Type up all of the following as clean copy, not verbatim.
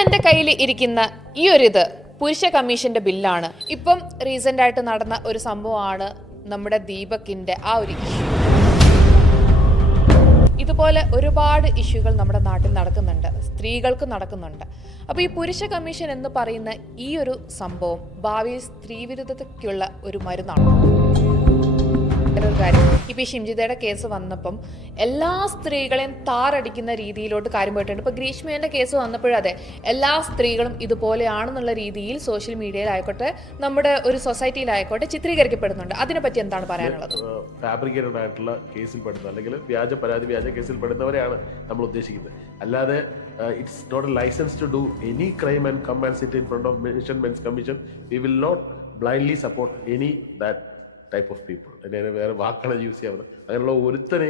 എൻ്റെ കയ്യിൽ ഇരിക്കുന്ന ഈ ഒരു പുരുഷ കമ്മീഷന്റെ ബില്ലാണ്. ഇപ്പം റീസെന്റ് ആയിട്ട് നടന്ന ഒരു സംഭവമാണ് നമ്മുടെ ദീപകിന്റെ ആ ഒരു ഇഷ്യൂ. ഇതുപോലെ ഒരുപാട് ഇഷ്യൂകൾ നമ്മുടെ നാട്ടിൽ നടക്കുന്നുണ്ട്, സ്ത്രീകൾക്ക് നടക്കുന്നുണ്ട്. അപ്പോൾ ഈ പുരുഷ കമ്മീഷൻ എന്ന് പറയുന്ന ഈ ഒരു സംഭവം ഭാവിയിൽ സ്ത്രീവിരുദ്ധതയ്ക്കുള്ള ഒരു മരുന്നാണ്. ഇപ്പൊ ഈ ഷിംജിതയുടെ കേസ് വന്നപ്പം എല്ലാ സ്ത്രീകളെയും താറടിക്കുന്ന രീതിയിലോട്ട് കാര്യം പോയിട്ടുണ്ട്. ഇപ്പൊ ഗ്രീഷ്മേന്റെ കേസ് വന്നപ്പോഴും അതെ, എല്ലാ സ്ത്രീകളും ഇതുപോലെയാണെന്നുള്ള രീതിയിൽ സോഷ്യൽ മീഡിയയിലായിക്കോട്ടെ നമ്മുടെ ഒരു സൊസൈറ്റിയിലായിക്കോട്ടെ ചിത്രീകരിക്കപ്പെടുന്നുണ്ട്. അതിനെപ്പറ്റി എന്താണ് പറയാനുള്ളത്? ഫാബ്രിക്കേറ്റഡ് ആയിട്ടുള്ള കേസിൽ പെടുന്ന അല്ലെങ്കിൽ വ്യാജ കേസിൽ പെടുന്നവരെയാണ് നമ്മൾ ഉദ്ദേശിക്കുന്നത്. അല്ലാതെ it's not a licence to do any crime and come and sit in front of men's commission. We will not blindly support any that type of people. അതിനെ വേറെ വാക്കാണ് യൂസ് ചെയ്യാവുന്നത്. അങ്ങനെയുള്ള ഒരുത്തനെ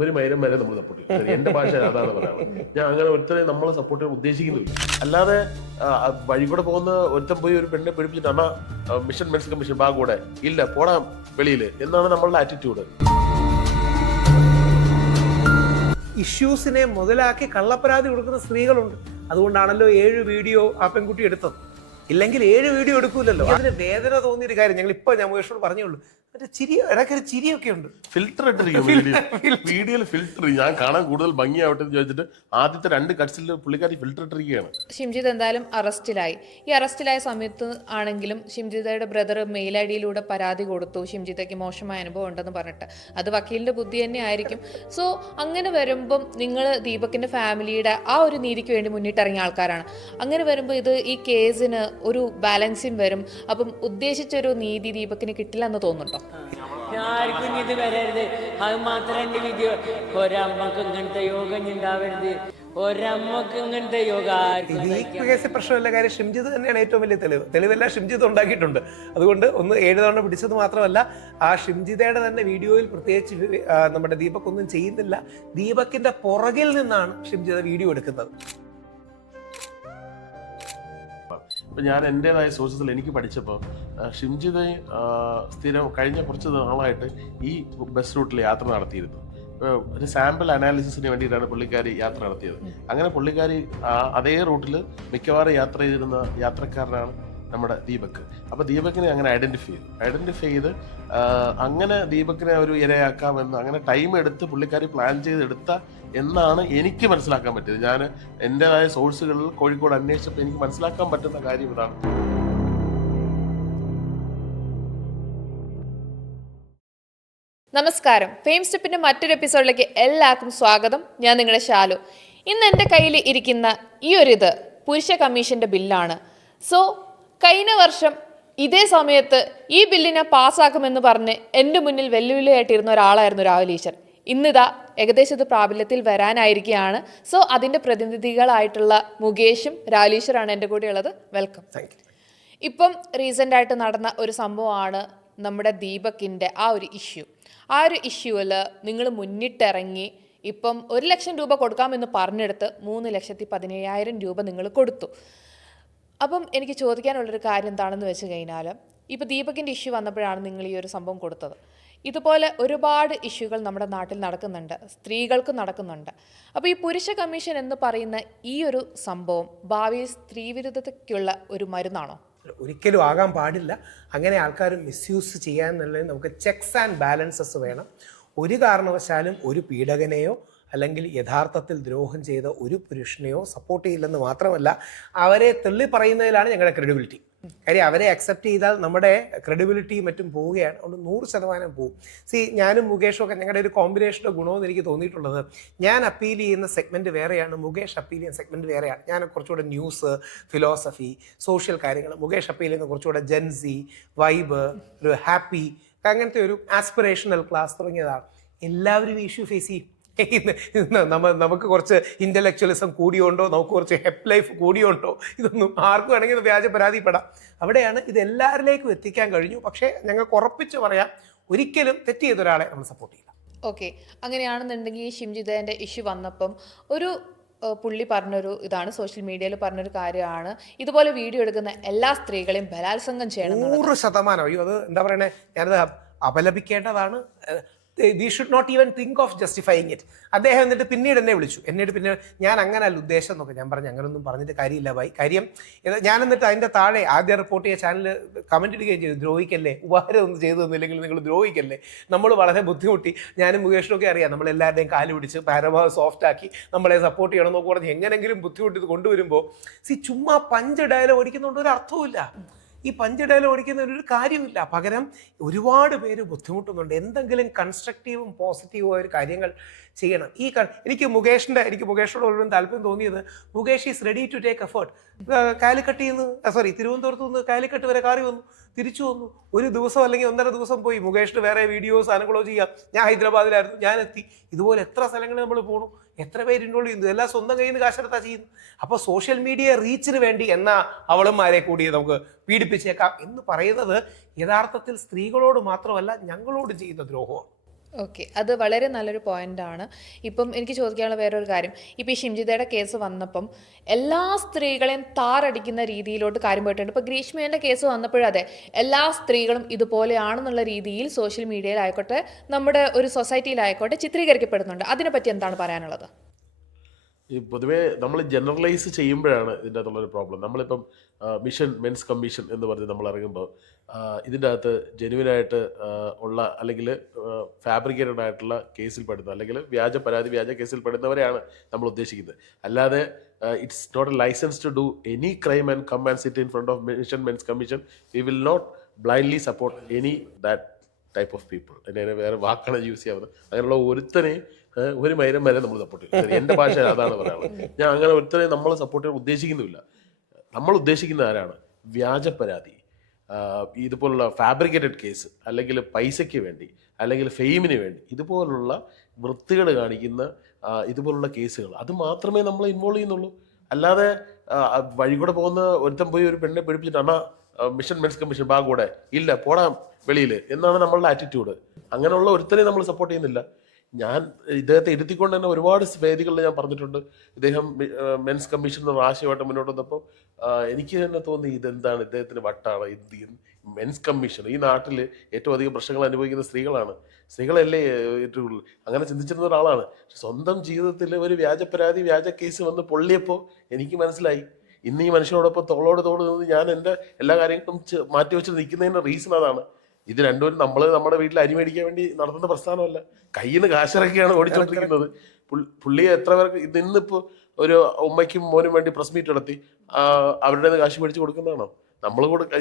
ഒരു മൈരം വരെ നമ്മൾ സപ്പോർട്ട് ചെയ്യും. എന്റെ ഭാഷ അതാണ് പറയുന്നത്. ഞാൻ അങ്ങനെ ഒരുത്തനെ നമ്മളെ സപ്പോർട്ട് ചെയ്യാൻ ഉദ്ദേശിക്കുന്നില്ല. അല്ലാതെ വഴി കൂടെ പോകുന്ന ഒരുത്തൻ പോയി ഒരു പെണ്ണെ പിടിപ്പിച്ചിട്ട് അണ്ണാ മിഷൻ മെൻസ് കമ്മീഷൻ ബാ കൂടെ ഇല്ല പോടാ വെളിയില് എന്നാണ് നമ്മളുടെ ആറ്റിറ്റ്യൂഡ്. ഇഷ്യൂസിനെ മുതലാക്കി കള്ളപ്പരാതി കൊടുക്കുന്ന സ്ത്രീകളുണ്ട്. അതുകൊണ്ടാണല്ലോ 7 വീഡിയോ ആ പെൺകുട്ടി എടുത്തത്. ഇല്ലെങ്കിൽ 7 വീഡിയോ എടുക്കൂലല്ലോ. അതിന് വേദന തോന്നിയൊരു കാര്യം ഞാൻ മുകേഷോട് പറഞ്ഞോളൂ, ഇടയ്ക്കൊരു ചിരിയൊക്കെ ഉണ്ട്. ഫിൽറ്റർ ഇട്ടിരിക്കും വീഡിയോയിൽ ഫിൽറ്റർ. ഞാൻ കാണാൻ കൂടുതൽ ഭംഗിയാവട്ടെ എന്ന് ചോദിച്ചിട്ട് ആദ്യത്തെ 2 കട്ട്സിൽ പുള്ളിക്കാരി ഫിൽറ്റർ ഇട്ടിരിക്കുകയാണ്. ഷിംജിത് എന്തായാലും അറസ്റ്റിലായി. ഈ അറസ്റ്റിലായ സമയത്ത് ആണെങ്കിലും ഷിംജിതയുടെ ബ്രദർ മെയിൽ ഐ ഡിയിലൂടെ പരാതി കൊടുത്തു, ഷിംജിതയ്ക്ക് മോശമായ അനുഭവം ഉണ്ടെന്ന് പറഞ്ഞിട്ട്. അത് വക്കീലിന്റെ ബുദ്ധി തന്നെ ആയിരിക്കും. സോ അങ്ങനെ വരുമ്പം നിങ്ങൾ ദീപകിന്റെ ഫാമിലിയുടെ ആ ഒരു നീതിക്ക് വേണ്ടി മുന്നിട്ടിറങ്ങിയ ആൾക്കാരാണ്. അങ്ങനെ വരുമ്പോൾ ഈ കേസിന് ഒരു ബാലൻസിങ് വരും. അപ്പം ഉദ്ദേശിച്ചൊരു നീതി ദീപകിന് കിട്ടില്ല എന്ന് തോന്നുന്നുണ്ടോ? ആർക്കും ഇത് വരരുത്, അത് മാത്രം എൻ്റെ വിധി. ഒരമ്മക്ക് ഇങ്ങനത്തെ യോഗം ഉണ്ടാവരുത്, ഒരമ്മക്ക് ഇങ്ങനത്തെ യോഗം. ഈ കേസ് പ്രശ്നമല്ല. കാര്യം ഷിംജിത് തന്നെയാണ് ഏറ്റവും വലിയ തെളിവെല്ലാം ഷിംജിത് ഉണ്ടാക്കിയിട്ടുണ്ട്. അതുകൊണ്ട് 7 തവണ പിടിച്ചത് മാത്രമല്ല, ആ ഷിംജിതയുടെ തന്നെ വീഡിയോയിൽ പ്രത്യേകിച്ച് നമ്മുടെ ദീപക് ഒന്നും ചെയ്യുന്നില്ല. ദീപകിന്റെ പുറകിൽ നിന്നാണ് ഷിംജിത വീഡിയോ എടുക്കുന്നത്. ഇപ്പം ഞാൻ എൻ്റെതായ സോഴ്സസിൽ എനിക്ക് പഠിച്ചപ്പോൾ ഷിംജിത സ്ഥിരം കഴിഞ്ഞ കുറച്ച് നാളായിട്ട് ഈ ബസ് റൂട്ടിൽ യാത്ര നടത്തിയിരുന്നു. ഒരു സാമ്പിൾ അനാലിസിസിന് വേണ്ടിയിട്ടാണ് പുള്ളിക്കാരി യാത്ര നടത്തിയത്. അങ്ങനെ പുള്ളിക്കാരി അതേ റൂട്ടിൽ മിക്കവാറും യാത്ര ചെയ്തിരുന്ന യാത്രക്കാരനാണ് നമ്മുടെ ദീപക്. അപ്പോൾ ദീപകിനെ അങ്ങനെ ഐഡന്റിഫൈ ചെയ്ത് അങ്ങനെ ദീപകിനെ ഒരു ഇരയാക്കാമെന്ന് അങ്ങനെ ടൈം എടുത്ത് പുള്ളിക്കാരി പ്ലാൻ ചെയ്തെടുത്ത എന്നാണ് എനിക്ക് മനസ്സിലാക്കാൻ പറ്റിയത്. ഞാൻ എൻ്റെതായ സോഴ്സുകളിൽ കോഴിക്കോട് അന്വേഷിച്ചപ്പോൾ എനിക്ക് മനസ്സിലാക്കാൻ പറ്റുന്ന കാര്യം ഇതാണ്. നമസ്കാരം, ഫെയിം സ്റ്റെപ്പിന്റെ മറ്റൊരു എപ്പിസോഡിലേക്ക് എല്ലാവർക്കും സ്വാഗതം. ഞാൻ നിങ്ങളുടെ ശാലു. ഇന്ന് എൻ്റെ കയ്യിൽ ഇരിക്കുന്ന ഈ ഒരു പുരുഷ കമ്മീഷന്റെ ബില്ലാണ്. സോ കഴിഞ്ഞ വർഷം ഇതേ സമയത്ത് ഈ ബില്ലിനെ പാസ്സാക്കുമെന്ന് പറഞ്ഞ് എൻ്റെ മുന്നിൽ വെല്ലുവിളിയായിട്ടിരുന്ന ഒരാളായിരുന്നു രാഹുൽ ഈശ്വർ. ഇന്നിതാ ഏകദേശം ഇത് പ്രാബല്യത്തിൽ വരാനായിരിക്കുകയാണ്. സോ അതിൻ്റെ പ്രതിനിധികളായിട്ടുള്ള മുകേഷും രാഹുൽ ഈശ്വറാണ് എൻ്റെ കൂടെ ഉള്ളത്. വെൽക്കം. ഇപ്പം റീസെൻ്റ് ആയിട്ട് നടന്ന ഒരു സംഭവമാണ് നമ്മുടെ ദീപകിൻ്റെ ആ ഒരു ഇഷ്യൂ. ആ ഒരു ഇഷ്യൂവിൽ നിങ്ങൾ മുന്നിട്ടിറങ്ങി ഇപ്പം 1 ലക്ഷം രൂപ കൊടുക്കാമെന്ന് പറഞ്ഞെടുത്ത് 3,17,000 രൂപ നിങ്ങൾ കൊടുത്തു. അപ്പം എനിക്ക് ചോദിക്കാനുള്ളൊരു കാര്യം എന്താണെന്ന് വെച്ച് കഴിഞ്ഞാൽ, ഇപ്പോൾ ദീപകിൻ്റെ ഇഷ്യൂ വന്നപ്പോഴാണ് നിങ്ങൾ ഈ ഒരു സംഭവം കൊടുത്തത്. ഇതുപോലെ ഒരുപാട് ഇഷ്യൂകൾ നമ്മുടെ നാട്ടിൽ നടക്കുന്നുണ്ട്, സ്ത്രീകൾക്ക് നടക്കുന്നുണ്ട്. അപ്പോൾ ഈ പുരുഷ കമ്മീഷൻ എന്ന് പറയുന്ന ഈ ഒരു സംഭവം ഭാവിയിൽ സ്ത്രീവിരുദ്ധതയ്ക്കുള്ള ഒരു മരുന്നാണോ? ഒരിക്കലും ആകാൻ പാടില്ല. അങ്ങനെ ആൾക്കാർ മിസ്യൂസ് ചെയ്യാന്നുള്ളത് നമുക്ക് ചെക്സ് ആൻഡ് ബാലൻസസ് വേണം. ഒരു കാരണവശാലും ഒരു പീഡകനെയോ അല്ലെങ്കിൽ യഥാർത്ഥത്തിൽ ദ്രോഹം ചെയ്ത ഒരു പുരുഷനെയോ സപ്പോർട്ട് ചെയ്യില്ലെന്ന് മാത്രമല്ല, അവരെ തള്ളി പറയുന്നതിലാണ് ഞങ്ങളുടെ ക്രെഡിബിലിറ്റി. കാര്യം അവരെ അക്സെപ്റ്റ് ചെയ്താൽ നമ്മുടെ ക്രെഡിബിലിറ്റിയും മറ്റും പോവുകയാണ്. അതുകൊണ്ട് 100% പോവും. ഞാനും മുകേഷും ഒക്കെ ഞങ്ങളുടെ ഒരു കോമ്പിനേഷൻ്റെ ഗുണമെന്ന് എനിക്ക് തോന്നിയിട്ടുള്ളത്, ഞാൻ അപ്പീൽ ചെയ്യുന്ന സെഗ്മെൻറ്റ് വേറെയാണ്, മുകേഷ് അപ്പീൽ ചെയ്യുന്ന സെഗ്മെൻറ്റ് വേറെയാണ്. ഞാൻ കുറച്ചുകൂടെ ന്യൂസ്, ഫിലോസഫി, സോഷ്യൽ കാര്യങ്ങൾ, മുകേഷ് അപ്പീൽ ചെയ്യുന്ന കുറച്ചുകൂടെ ജെൻസി, വൈബ്, ഒരു ഹാപ്പി, അങ്ങനത്തെ ഒരു ആസ്പിറേഷണൽ ക്ലാസ് തുടങ്ങിയതാണ്. എല്ലാവരും ഇഷ്യൂ ഫേസ് ചെയ്യും. നമുക്ക് കുറച്ച് ഇൻ്റലക്ച്വലിസം കൂടിയുണ്ടോ, നമുക്ക് കുറച്ച് ഹെപ്പ് ലൈഫ് കൂടിയുണ്ടോ, ഇതൊന്നും ആർക്കും വേണമെങ്കിൽ വ്യാജ പരാതിപ്പെടാം. അവിടെയാണ് ഇത് എല്ലാവരിലേക്കും എത്തിക്കാൻ കഴിഞ്ഞു. പക്ഷേ ഞങ്ങൾക്ക് ഉറപ്പിച്ച് പറയാം, ഒരിക്കലും തെറ്റ് ചെയ്തൊരാളെ നമ്മൾ സപ്പോർട്ട് ചെയ്യില്ല. ഓക്കെ, അങ്ങനെയാണെന്നുണ്ടെങ്കിൽ ഈ ഷിംജിതേൻ്റെ ഇഷ്യൂ വന്നപ്പം ഒരു പുള്ളി പറഞ്ഞൊരു ഇതാണ്, സോഷ്യൽ മീഡിയയിൽ പറഞ്ഞൊരു കാര്യമാണ്, ഇതുപോലെ വീഡിയോ എടുക്കുന്ന എല്ലാ സ്ത്രീകളെയും ബലാത്സംഗം ചെയ്യണം. 100%. അയ്യോ, അത് എന്താ പറയണേ, ഞാനത് അപലപിക്കേണ്ടതാണ്. We should not even think of justifying it. അദ്ദേഹം എന്നിട്ട് പിന്നീട് എന്നെ വിളിച്ചു. ഞാൻ അങ്ങനല്ല ഉദ്ദേശം എന്നൊക്കെ ഞാൻ പറഞ്ഞു. അങ്ങനൊന്നും പറഞ്ഞിട്ട് കാര്യമില്ല ഭായി. കാര്യം ഞാൻ എന്നിട്ട് അതിൻ്റെ താഴെ ആദ്യം റിപ്പോർട്ട് ചെയ്ത ചാനൽ കമൻറ്റ് ഇടുകയും ചെയ്തു, ദ്രോഹിക്കല്ലേ, ഉപകാരം ഒന്നും ചെയ്തു തന്നില്ലെങ്കിൽ നിങ്ങൾ ദ്രോഹിക്കല്ലേ. നമ്മൾ വളരെ ബുദ്ധിമുട്ടി, ഞാനും മുകേഷിനൊക്കെ അറിയാം, നമ്മളെല്ലാവരുടെയും കാല് പിടിച്ച് പരമാവധി സോഫ്റ്റ് ആക്കി നമ്മളെ സപ്പോർട്ട് ചെയ്യണം എന്നൊക്കെ പറഞ്ഞ് എങ്ങനെങ്കിലും ബുദ്ധിമുട്ടി ഇത് കൊണ്ടുവരുമ്പോൾ ചുമ്മാ പഞ്ച് ഡയലോഗ് ഓടിക്കുന്നതുകൊണ്ട് ഒരു അർത്ഥവുമില്ല. ഈ പഞ്ച് ഡയലോഗ് ഓടിക്കുന്നതിന് ഒരു കാര്യമില്ല. പകരം ഒരുപാട് പേര് ബുദ്ധിമുട്ടുന്നുണ്ട്. എന്തെങ്കിലും കൺസ്ട്രക്റ്റീവും പോസിറ്റീവുമായ ഒരു കാര്യങ്ങൾ ചെയ്യണം. എനിക്ക് മുകേഷിനോട് ഒരു താല്പര്യം തോന്നിയത്, Mukesh is ready to take effort. കാലിക്കട്ടിൽ നിന്ന് തിരുവനന്തപുരത്ത് നിന്ന് കാലിക്കട്ട് വരെ കാറി വന്നു, തിരിച്ചു വന്നു. ഒരു ദിവസം അല്ലെങ്കിൽ 1.5 ദിവസം പോയി. മുകേഷിന് വേറെ വീഡിയോസ് അനുകൂലം ചെയ്യാം. ഞാൻ ഹൈദരാബാദിലായിരുന്നു, ഞാൻ എത്തി. ഇതുപോലെ എത്ര സ്ഥലങ്ങളിൽ നമ്മൾ പോകണം, എത്ര പേര് ഇൻവോൾവ് ചെയ്യുന്നു, എല്ലാം സ്വന്തം കയ്യിൽ നിന്ന് കാശെടുത്താ ചെയ്യുന്നു. അപ്പോൾ സോഷ്യൽ മീഡിയ റീച്ചിന് വേണ്ടി എന്നാ അവളുമാരെ കൂടി നമുക്ക് പീഡിപ്പിച്ചേക്കാം എന്ന് പറയുന്നത് യഥാർത്ഥത്തിൽ സ്ത്രീകളോട് മാത്രമല്ല ഞങ്ങളോട് ചെയ്യുന്ന ദ്രോഹമാണ്. ഓക്കെ, അത് വളരെ നല്ലൊരു പോയിന്റാണ്. ഇപ്പം എനിക്ക് ചോദിക്കാനുള്ള വേറൊരു കാര്യം, ഇപ്പം ഈ ഷിംജിതയുടെ കേസ് വന്നപ്പം എല്ലാ സ്ത്രീകളെയും താറടിക്കുന്ന രീതിയിലോട്ട് കാര്യം പോയിട്ടുണ്ട്. ഇപ്പോൾ ഗ്രീഷ്മേൻ്റെ കേസ് വന്നപ്പോഴും അതെ, എല്ലാ സ്ത്രീകളും ഇതുപോലെയാണെന്നുള്ള രീതിയിൽ സോഷ്യൽ മീഡിയയിലായിക്കോട്ടെ നമ്മുടെ ഒരു സൊസൈറ്റിയിലായിക്കോട്ടെ ചിത്രീകരിക്കപ്പെടുന്നുണ്ട്. അതിനെപ്പറ്റി എന്താണ് പറയാനുള്ളത്? ഈ പൊതുവേ നമ്മൾ ജനറലൈസ് ചെയ്യുമ്പോഴാണ് ഇതിൻ്റെ അകത്തുള്ളൊരു പ്രോബ്ലം. നമ്മളിപ്പം മിഷൻ മെൻസ് കമ്മീഷൻ എന്ന് പറഞ്ഞ് നമ്മൾ ഇറങ്ങുമ്പോൾ ഇതിൻ്റെ അകത്ത് ജെനുവിനായിട്ട് ഉള്ള അല്ലെങ്കിൽ ഫാബ്രിക്കേറ്റഡ് ആയിട്ടുള്ള കേസിൽ പെടുന്ന അല്ലെങ്കിൽ വ്യാജ പരാതി വ്യാജ കേസിൽ പെടുന്നവരെയാണ് നമ്മൾ ഉദ്ദേശിക്കുന്നത്. അല്ലാതെ it's not a licence to do any crime and come and sit in front of mission men's commission. We will not blindly support any that type of people. എന്നെ വേറെ വാക്കാണ് യൂസ് ചെയ്യാവുന്നത്. അങ്ങനെയുള്ള ഒരുത്തനെ ഒരു മൈരം വരെ നമ്മൾ സപ്പോർട്ട് ചെയ്യും. എൻ്റെ ഭാഷ അതാണ് പറയാനുള്ളത്. ഞാൻ അങ്ങനെ ഒരുത്തരെ നമ്മൾ സപ്പോർട്ട് ചെയ്യാൻ ഉദ്ദേശിക്കുന്നില്ല. നമ്മൾ ഉദ്ദേശിക്കുന്ന ആരാണ്? വ്യാജ പരാതി, ഇതുപോലുള്ള ഫാബ്രിക്കേറ്റഡ് കേസ്, അല്ലെങ്കിൽ പൈസയ്ക്ക് വേണ്ടി അല്ലെങ്കിൽ ഫെയിമിന് വേണ്ടി ഇതുപോലുള്ള വൃത്തികൾ കാണിക്കുന്ന ഇതുപോലുള്ള കേസുകൾ, അത് മാത്രമേ നമ്മൾ ഇൻവോൾവ് ചെയ്യുന്നുള്ളൂ. അല്ലാതെ വഴി കൂടെ പോകുന്ന ഒരുത്തൻ പോയി ഒരു പെണ്ണെ പിടിപ്പിച്ചിട്ട് അണ്ണാ മിഷൻ മെൻസ് കമ്മീഷൻ കൂടെ ഇല്ല പോടാം വെളിയിൽ എന്നാണ് നമ്മളുടെ ആറ്റിറ്റ്യൂഡ്. അങ്ങനെയുള്ള ഒരുത്തനെ നമ്മൾ സപ്പോർട്ട് ചെയ്യുന്നില്ല. ഞാൻ ഇദ്ദേഹത്തെ ഇരുത്തിക്കൊണ്ട് തന്നെ ഒരുപാട് വേദികളിൽ ഞാൻ പറഞ്ഞിട്ടുണ്ട്. ഇദ്ദേഹം മെൻസ് കമ്മീഷൻ എന്ന ആശയമായിട്ട് മുന്നോട്ട് വന്നപ്പോൾ എനിക്ക് തന്നെ തോന്നി ഇതെന്താണ് ഇദ്ദേഹത്തിന് വട്ടാണ്. മെൻസ് കമ്മീഷൻ ഈ നാട്ടിൽ ഏറ്റവും അധികം പ്രശ്നങ്ങൾ അനുഭവിക്കുന്ന സ്ത്രീകളല്ലേ ഏറ്റവും കൂടുതൽ. അങ്ങനെ ചിന്തിച്ചിരുന്ന ഒരാളാണ്. സ്വന്തം ജീവിതത്തിൽ ഒരു വ്യാജ പരാതി വ്യാജ കേസ് വന്ന് പൊള്ളിയപ്പോൾ എനിക്ക് മനസ്സിലായി ഇന്ന് ഈ മനുഷ്യനോടൊപ്പം തോളോട് തോട് നിന്ന് ഞാൻ എൻ്റെ എല്ലാ കാര്യങ്ങളും മാറ്റി വെച്ച് നിൽക്കുന്നതിൻ്റെ റീസൺ അതാണ്. ഇത് രണ്ടുപേരും നമ്മുടെ വീട്ടിൽ അരി മേടിക്കാൻ വേണ്ടി നടത്തുന്ന പ്രസ്ഥാനമല്ല, കയ്യിൽ നിന്ന് കാശിറക്കിയാണ് ഓടിച്ചോണ്ടിരിക്കുന്നത്. പുള്ളിയെ എത്ര പേർക്ക് ഇന്നിപ്പോൾ ഒരു ഉമ്മയ്ക്കും മോനും വേണ്ടി പ്രസ് മീറ്റ് നടത്തി അവരുടെ കാശ് മേടിച്ച് കൊടുക്കുന്നതാണോ?